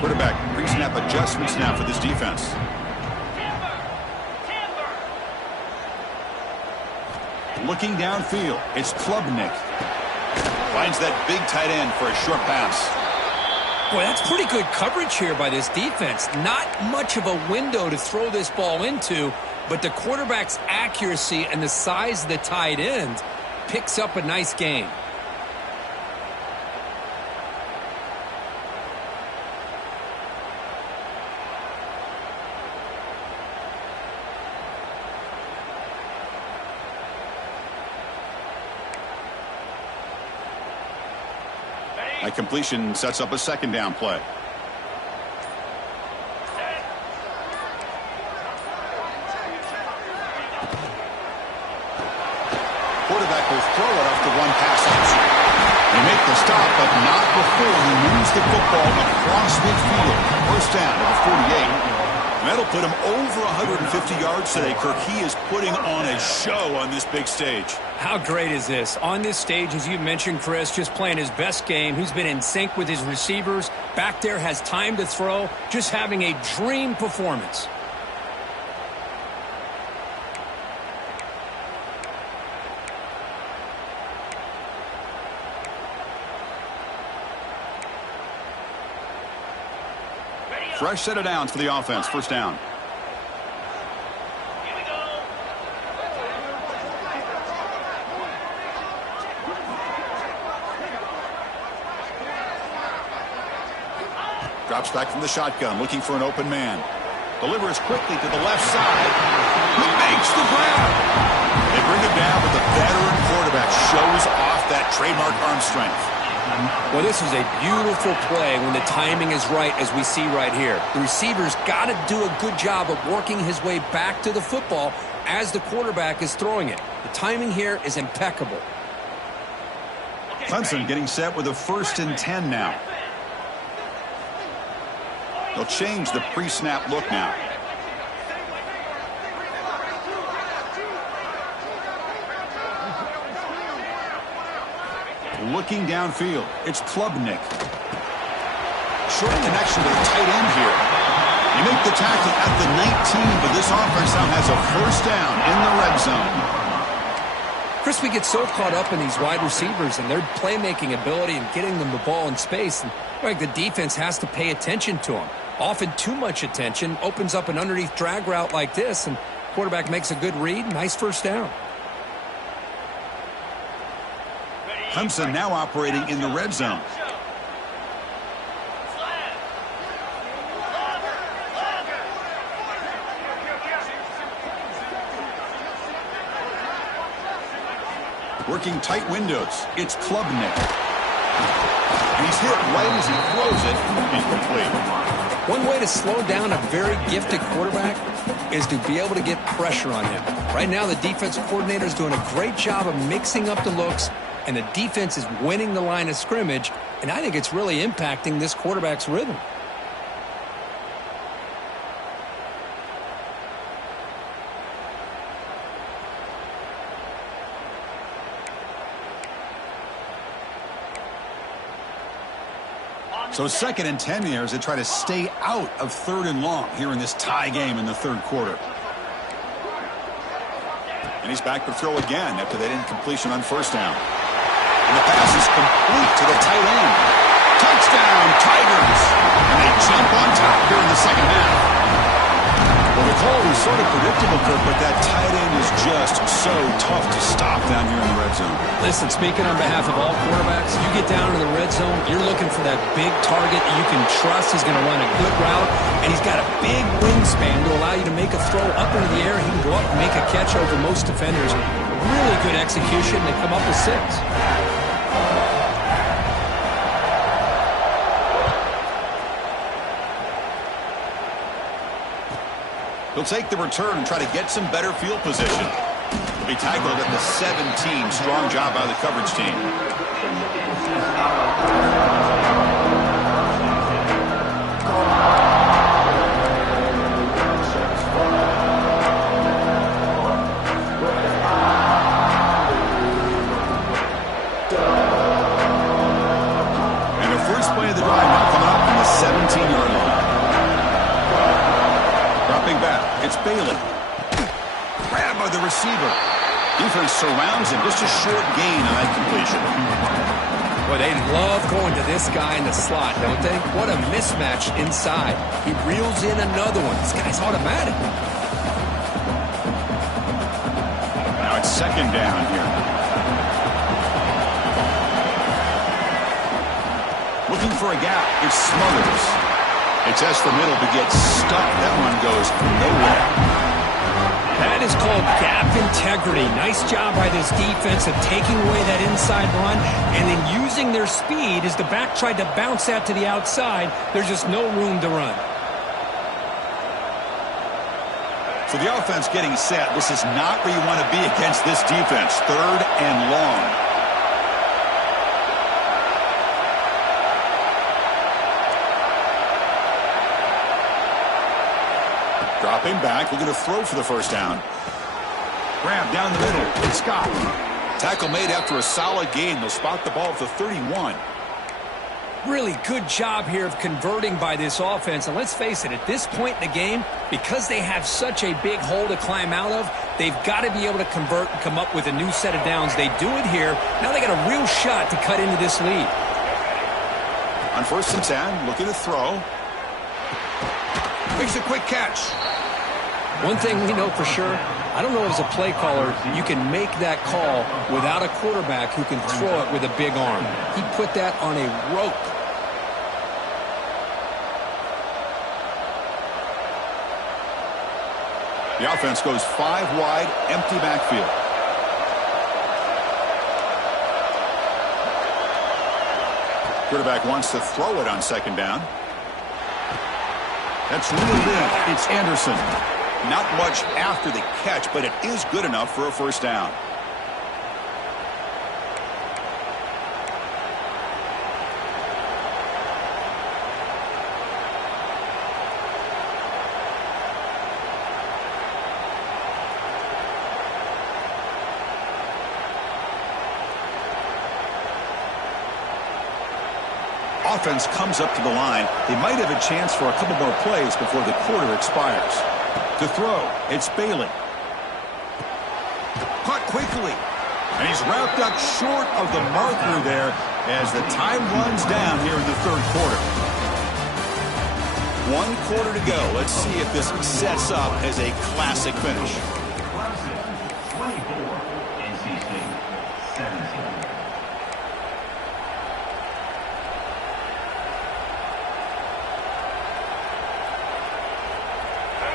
Quarterback pre-snap adjustments now for this defense. Looking downfield, it's Klubnik. Finds that big tight end for a short pass. Boy, that's pretty good coverage here by this defense. Not much of a window to throw this ball into, but the quarterback's accuracy and the size of the tight end picks up a nice gain. A completion sets up a second down play. Quarterback will throw it off the one pass option. They make the stop, but not before he moves the football across midfield. First down to the 48. That'll put him over 150 yards today, Kirk. He is putting on a show on this big stage. How great is this? On this stage, as you mentioned, Chris, just playing his best game. He's been in sync with his receivers. Back there, has time to throw. Just having a dream performance. Fresh set of downs for the offense. First down. Here we go. Drops back from the shotgun, looking for an open man. Delivers quickly to the left side. He makes the grab. They bring him down, but the veteran quarterback shows off that trademark arm strength. Well, this is a beautiful play when the timing is right, as we see right here. The receiver's got to do a good job of working his way back to the football as the quarterback is throwing it. The timing here is impeccable. Clemson getting set with a 1st and 10 now. They'll change the pre-snap look now. Looking downfield, it's Klubnik. Short connection to the tight end here. They make the tackle at the 19, but this offense now has a first down in the red zone. Chris, we get so caught up in these wide receivers and their playmaking ability and getting them the ball in space. And like the defense has to pay attention to them. Often too much attention opens up an underneath drag route like this, and quarterback makes a good read. Nice first down. Clemson now operating in the red zone. Working tight windows. It's Klubnik. And he's hit right as he throws it. Incomplete. One way to slow down a very gifted quarterback is to be able to get pressure on him. Right now, the defense coordinator is doing a great job of mixing up the looks, and the defense is winning the line of scrimmage, and I think it's really impacting this quarterback's rhythm. So 2nd and 10 here as they try to stay out of 3rd and long here in this tie game in the 3rd quarter. And he's back to throw again after that incompletion on first down. And the pass is complete to the tight end. Touchdown, Tigers! And they jump on top here in the second half. Well, the call was sort of predictable, Kirk, but that tight end is just so tough to stop down here in the red zone. Listen, speaking on behalf of all quarterbacks, you get down to the red zone, you're looking for that big target you can trust is going to run a good route, and he's got a big wingspan to allow you to make a throw up into the air. He can go up and make a catch over most defenders. Really good execution. They come up with 6. He'll take the return and try to get some better field position. He'll be tackled at the 17. Strong job by the coverage team. And the first play of the drive now coming up from the 17-yard line. Dropping back, it's Bailey. Grab by the receiver. Defense surrounds him. Just a short gain on that completion. Boy, they love going to this guy in the slot, don't they? What a mismatch inside. He reels in another one. This guy's automatic. Now it's 2nd down here. Looking for a gap. It's Smothers. It's S the middle to get stuck. That one goes nowhere. That is called gap integrity. Nice job by this defense of taking away that inside run and then using their speed as the back tried to bounce that to the outside. There's just no room to run. So the offense getting set. This is not where you want to be against this defense. 3rd and long. Dropping back, looking to throw for the first down. Grab down the middle. It's Scott. Tackle made after a solid gain. They'll spot the ball at the 31. Really good job here of converting by this offense. And let's face it, at this point in the game, because they have such a big hole to climb out of, they've got to be able to convert and come up with a new set of downs. They do it here. Now they got a real shot to cut into this lead. On 1st and 10, looking to throw. Makes a quick catch. One thing we know for sure, I don't know as a play caller, you can make that call without a quarterback who can throw it with a big arm. He put that on a rope. The offense goes 5 wide, empty backfield. Quarterback wants to throw it on 2nd down. That's reeled in. It's Anderson. Not much after the catch, but it is good enough for a first down. Offense comes up to the line. They might have a chance for a couple more plays before the quarter expires. To throw, it's Bailey. Caught quickly. And he's wrapped up short of the marker there as the time runs down here in the 3rd quarter. 1 quarter to go. Let's see if this sets up as a classic finish. Clemson, 24, NC State, 17.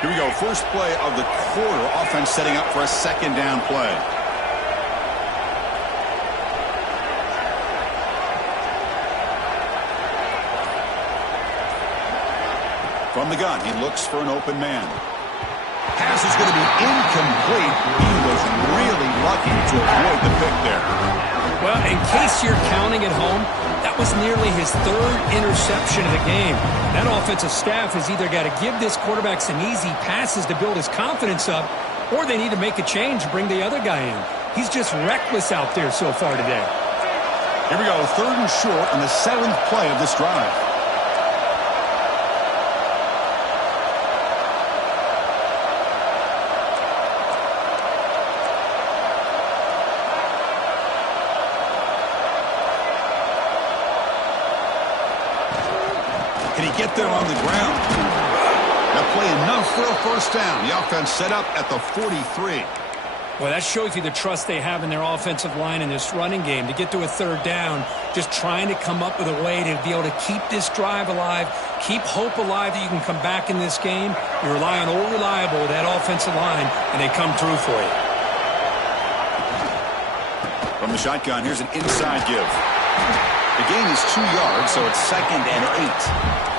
Here we go. First play of the quarter. Offense setting up for a 2nd down play. From the gun, he looks for an open man. Pass is going to be incomplete. He was really lucky to avoid the pick there. Well, in case you're counting at home, that was nearly his 3rd interception of the game. That offensive staff has either got to give this quarterback some easy passes to build his confidence up, or they need to make a change and bring the other guy in. He's just reckless out there so far today. Here we go, 3rd and short on the 7th play of this drive. Can he get there on the ground? That play enough for a first down. The offense set up at the 43. Well, that shows you the trust they have in their offensive line in this running game to get to a 3rd down, just trying to come up with a way to be able to keep this drive alive, keep hope alive that you can come back in this game. You rely on old reliable, that offensive line, and they come through for you. From the shotgun, here's an inside give. The gain is 2 yards, so it's 2nd and 8.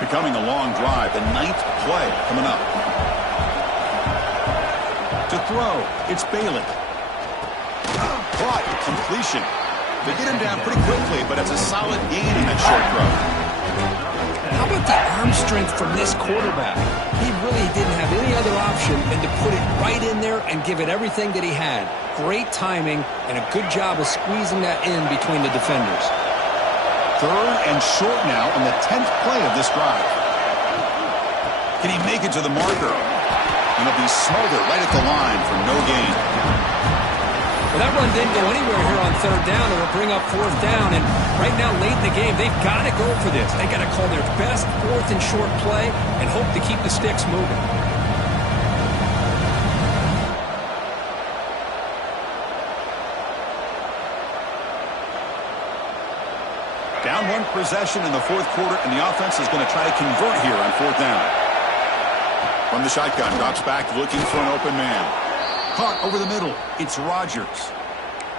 Becoming a long drive, the 9th play coming up. To throw, it's Bailey. Caught, completion. They get him down pretty quickly, but it's a solid gain in that short throw. How about the arm strength from this quarterback? He really didn't have any other option than to put it right in there and give it everything that he had. Great timing and a good job of squeezing that in between the defenders. 3rd and short now on the 10th play of this drive. Can he make it to the marker? And he'll be smothered right at the line for no gain. Well, that run didn't go anywhere here on 3rd down. It will bring up 4th down. And right now, late in the game, they've got to go for this. They've got to call their best 4th and short play and hope to keep the sticks moving. Down 1 possession in the 4th quarter, and the offense is going to try to convert here on 4th down. From the shotgun, drops back looking for an open man. Caught over the middle. It's Rodgers.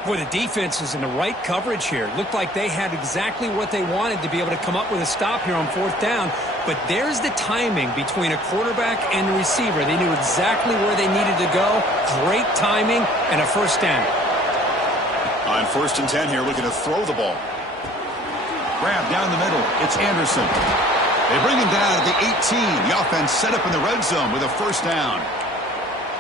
Boy, the defense is in the right coverage here. Looked like they had exactly what they wanted to be able to come up with a stop here on 4th down. But there's the timing between a quarterback and the receiver. They knew exactly where they needed to go. Great timing and a first down. On 1st and 10 here, looking to throw the ball. Grab down the middle. It's Anderson. They bring him down at the 18. The offense set up in the red zone with a first down.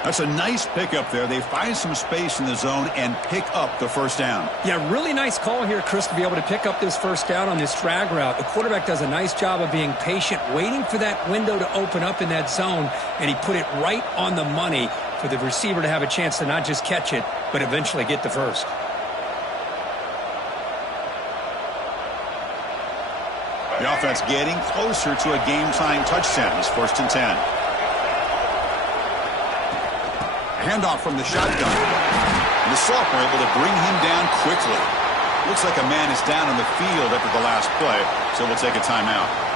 That's a nice pickup there. They find some space in the zone and pick up the first down. Yeah, really nice call here, Chris, to be able to pick up this first down on this drag route. The quarterback does a nice job of being patient, waiting for that window to open up in that zone, and he put it right on the money for the receiver to have a chance to not just catch it, but eventually get the first. The offense getting closer to a game-tying touchdown. It's 1st and 10. Handoff from the shotgun. And the sophomore able to bring him down quickly. Looks like a man is down on the field after the last play, so we'll take a timeout.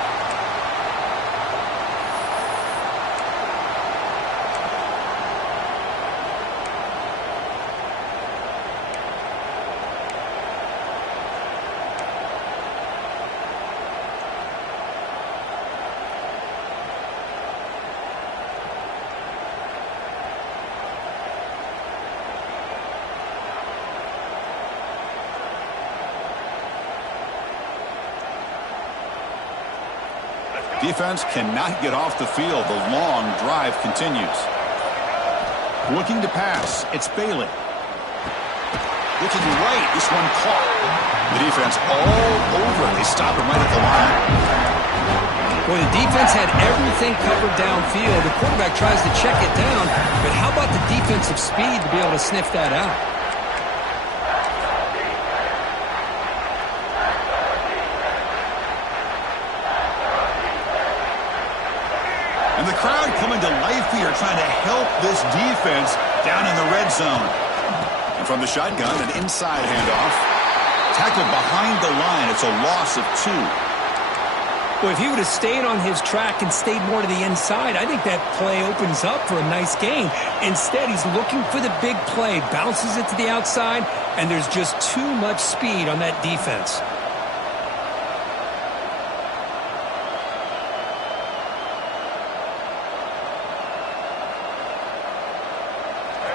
Defense cannot get off the field. The long drive continues. Looking to pass. It's Bailey. Looking right. This one caught. The defense all over. They stop him right at the line. Well, the defense had everything covered downfield. The quarterback tries to check it down, but how about the defensive speed to be able to sniff that out? And the crowd coming to life here, trying to help this defense down in the red zone. And from the shotgun, an inside handoff. Tackled behind the line. It's a loss of 2. Well, if he would have stayed on his track and stayed more to the inside, I think that play opens up for a nice gain. Instead, he's looking for the big play, bounces it to the outside, and there's just too much speed on that defense.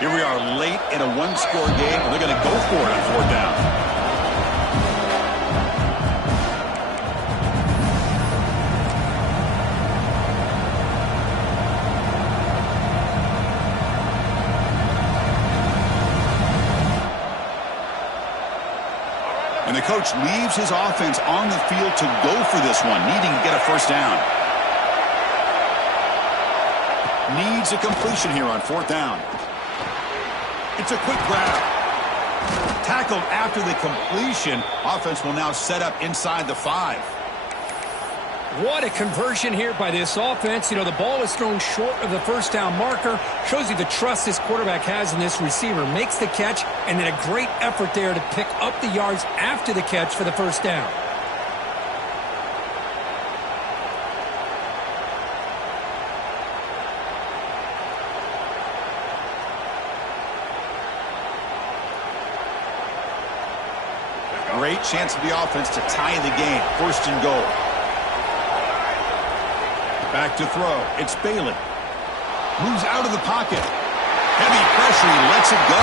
Here we are late in a one-score game, and they're going to go for it on 4th down. And the coach leaves his offense on the field to go for this one, needing to get a first down. Needs a completion here on 4th down. It's a quick grab. Tackled after the completion. Offense will now set up inside the 5. What a conversion here by this offense. You know, the ball is thrown short of the first down marker. Shows you the trust this quarterback has in this receiver. Makes the catch, and then a great effort there to pick up the yards after the catch for the first down. Great chance for the offense to tie the game. 1st and goal. Back to throw. It's Bailey. Moves out of the pocket. Heavy pressure. He lets it go.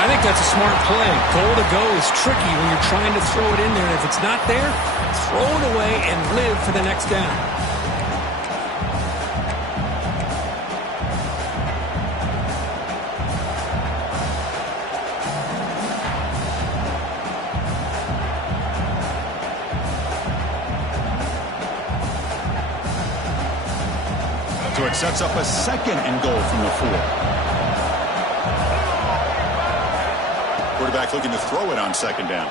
I think that's a smart play. Goal to go is tricky when you're trying to throw it in there. If it's not there, throw it away and live for the next down. So it sets up a 2nd and goal from the 4. Quarterback looking to throw it on 2nd down.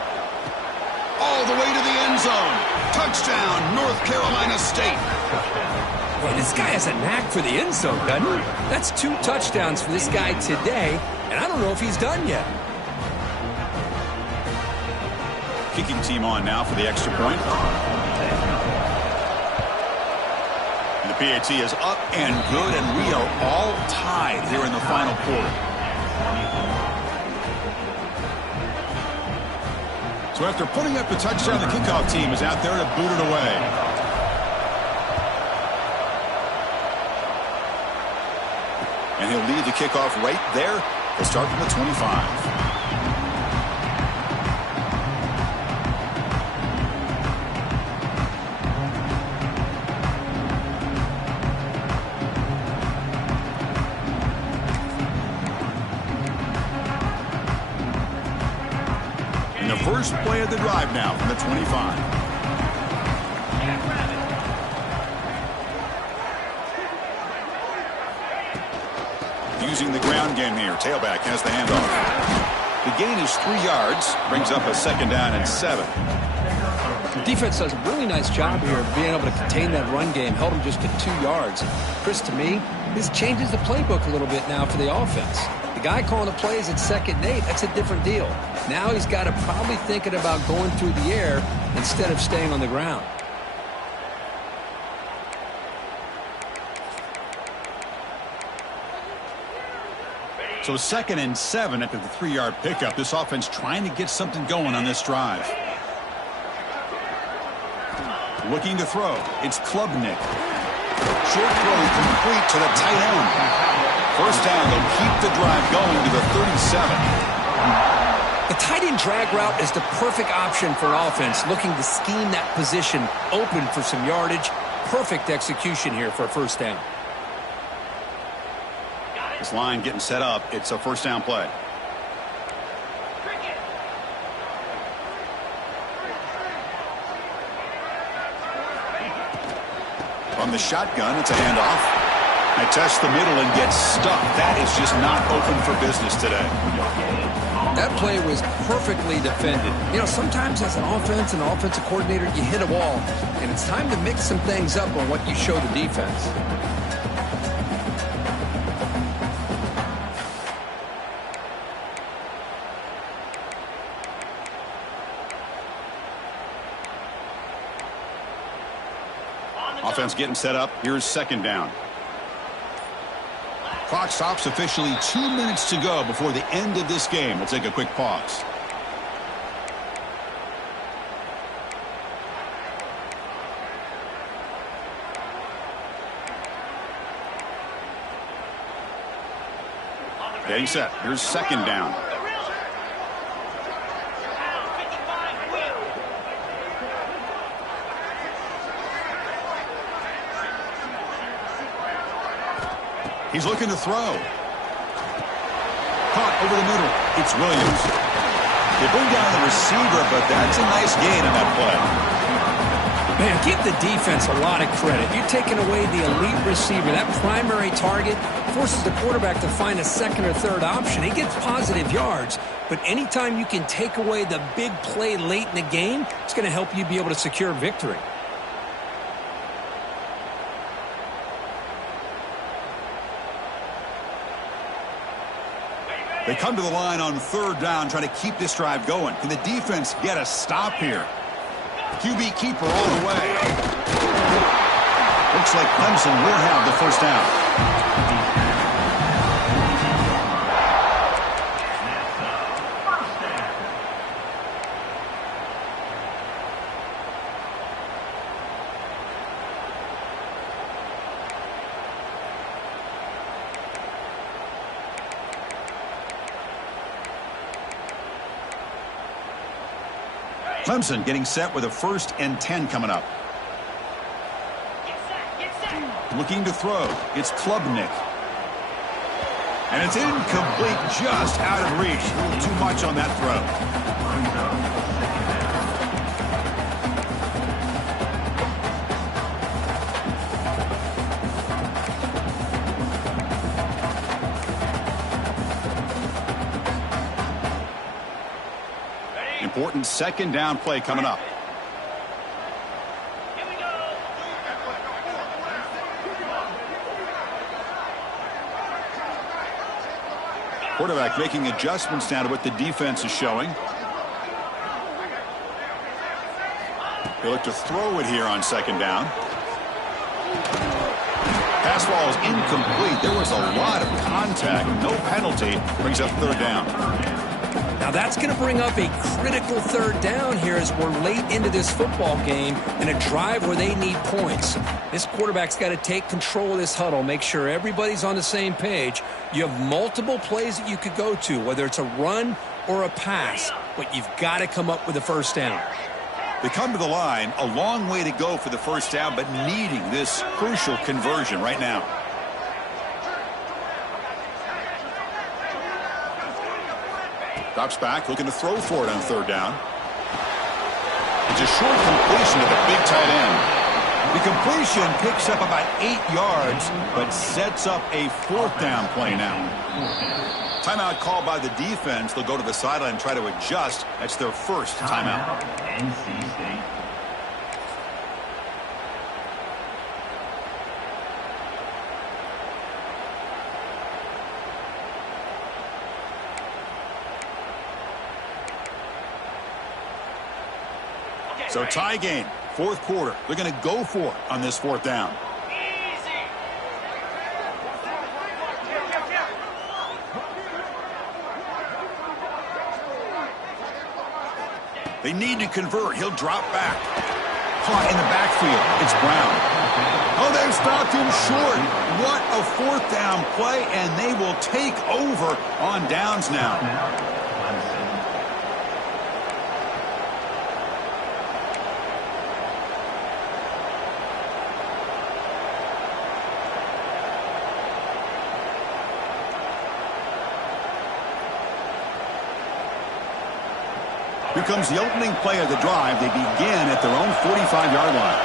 All the way to the end zone. Touchdown, North Carolina State. Boy, this guy has a knack for the end zone, doesn't he? That's 2 touchdowns for this guy today, and I don't know if he's done yet. Kicking team on now for the extra point. And the PAT is up and good, and we are all tied here in the final quarter. So after putting up the touchdown, the kickoff team is out there to boot it away. And he'll lead the kickoff right there. He'll start from the 25. And the first play of the drive now from the 25. Using the ground game here. Tailback has the handoff. The gain is 3 yards. Brings up a 2nd down and 7. The defense does a really nice job here of being able to contain that run game. Held him just to 2 yards. Chris, to me, this changes the playbook a little bit now for the offense. The guy calling the plays at 2nd and 8, that's a different deal. Now he's got to probably thinking about going through the air instead of staying on the ground. So 2nd and 7 after the 3-yard pickup. This offense trying to get something going on this drive. Looking to throw. It's Klubnik. Short throw complete to the tight end. First down. They'll keep the drive going to the 37. The tight end drag route is the perfect option for an offense looking to scheme that position open for some yardage. Perfect execution here for a first down. This line getting set up. It's a first down play. From the shotgun, it's a handoff. I test the middle and get stuck. That is just not open for business today. That play was perfectly defended. You know, sometimes as an offense and offensive coordinator, you hit a wall, and it's time to mix some things up on what you show the defense. Offense getting set up. Here's 2nd down. Clock stops officially 2 minutes to go before the end of this game. We'll take a quick pause. Getting set. Here's 2nd down. He's looking to throw. Caught over the middle. It's Williams. They bring down the receiver, but that's a nice gain on that play. Man, give the defense a lot of credit. You're taking away the elite receiver. That primary target forces the quarterback to find a 2nd or 3rd option. He gets positive yards, but anytime you can take away the big play late in the game, it's going to help you be able to secure victory. They come to the line on 3rd down, trying to keep this drive going. Can the defense get a stop here? QB keeper all the way. Looks like Clemson will have the first down. Clemson getting set with a 1st and 10 coming up. Looking to throw. It's Klubnik. And it's incomplete, just out of reach. A little too much on that throw. Important 2nd down play coming up. Quarterback making adjustments now to what the defense is showing. They look to throw it here on 2nd down. Pass ball is incomplete. There was a lot of contact. No penalty. Brings up 3rd down. Now that's going to bring up a critical third down here as we're late into this football game and a drive where they need points. This quarterback's got to take control of this huddle, make sure everybody's on the same page. You have multiple plays that you could go to, whether it's a run or a pass, but you've got to come up with a first down. They come to the line, a long way to go for the first down, but needing this crucial conversion right now. Drops back, looking to throw for it on third down. It's a short completion to the big tight end. The completion picks up about 8 yards, but sets up a fourth down play now. Timeout called by the defense. They'll go to the sideline and try to adjust. That's their first timeout. NC State. So tie game, fourth quarter. They're going to go for it on this fourth down. They need to convert. He'll drop back. Caught in the backfield. It's Brown. Oh, they've stopped him short. What a fourth down play, and they will take over on downs now. Here comes the opening play of the drive. They begin at their own 45-yard line.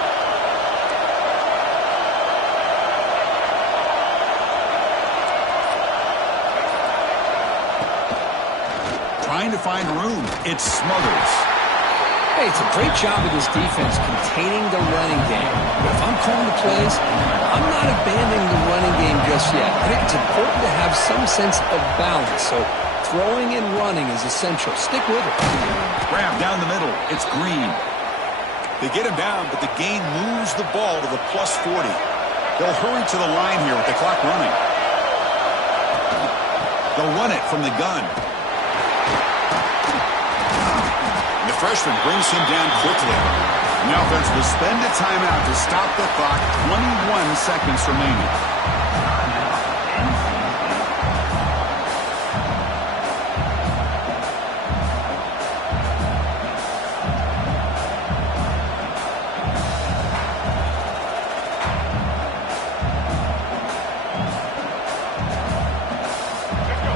Trying to find room. It's Smothers. Hey, it's a great job of this defense containing the running game. But if I'm calling the plays, I'm not abandoning the running game just yet. I think it's important to have some sense of balance. So throwing and running is essential. Stick with it. Grab down the middle. It's Green. They get him down, but the gain moves the ball to the plus 40. They'll hurry to the line here with the clock running. They'll run it from the gun. And the freshman brings him down quickly. And the offense will spend a timeout to stop the clock. 21 seconds remaining.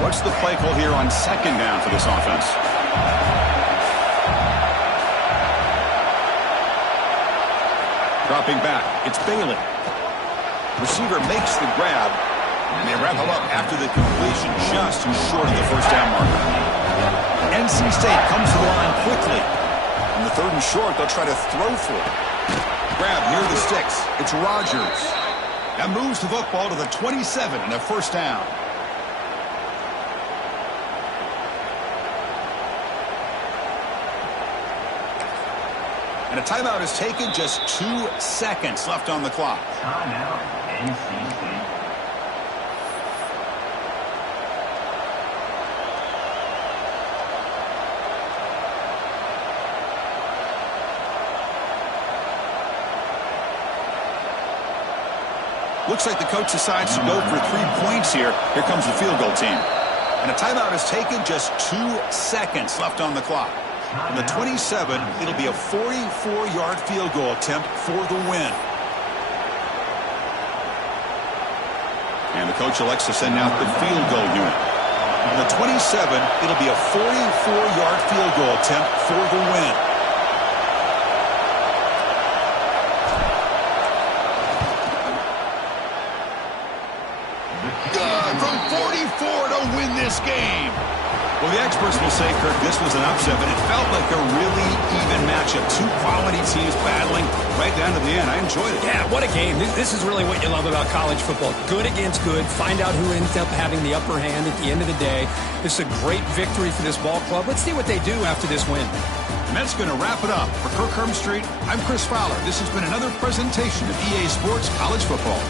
What's the play call here on second down for this offense? Dropping back, it's Bailey. Receiver makes the grab, and they wrap him up after the completion, just short of the first down marker. NC State comes to the line quickly. On the third and short, they'll try to throw for it. Grab near the sticks. It's Rogers. That moves the football to the 27 and a first down. And a timeout is taken, just 2 seconds left on the clock. Timeout, NC State. Looks like the coach decides to go for 3 points here. Here comes the field goal team. And a timeout is taken, just 2 seconds left on the clock. On the 27, it'll be a 44-yard field goal attempt for the win. And the coach elects to send out the field goal unit. On the 27, it'll be a 44-yard field goal attempt for the win. From 44 to win this game. Well, the experts will say, Kirk, this was an upset, but it felt like a really even matchup. 2 quality teams battling right down to the end. I enjoyed it. Yeah, what a game. This is really what you love about college football. Good against good. Find out who ends up having the upper hand at the end of the day. This is a great victory for this ball club. Let's see what they do after this win. And that's going to wrap it up. For Kirk Street, I'm Chris Fowler. This has been another presentation of EA Sports College Football.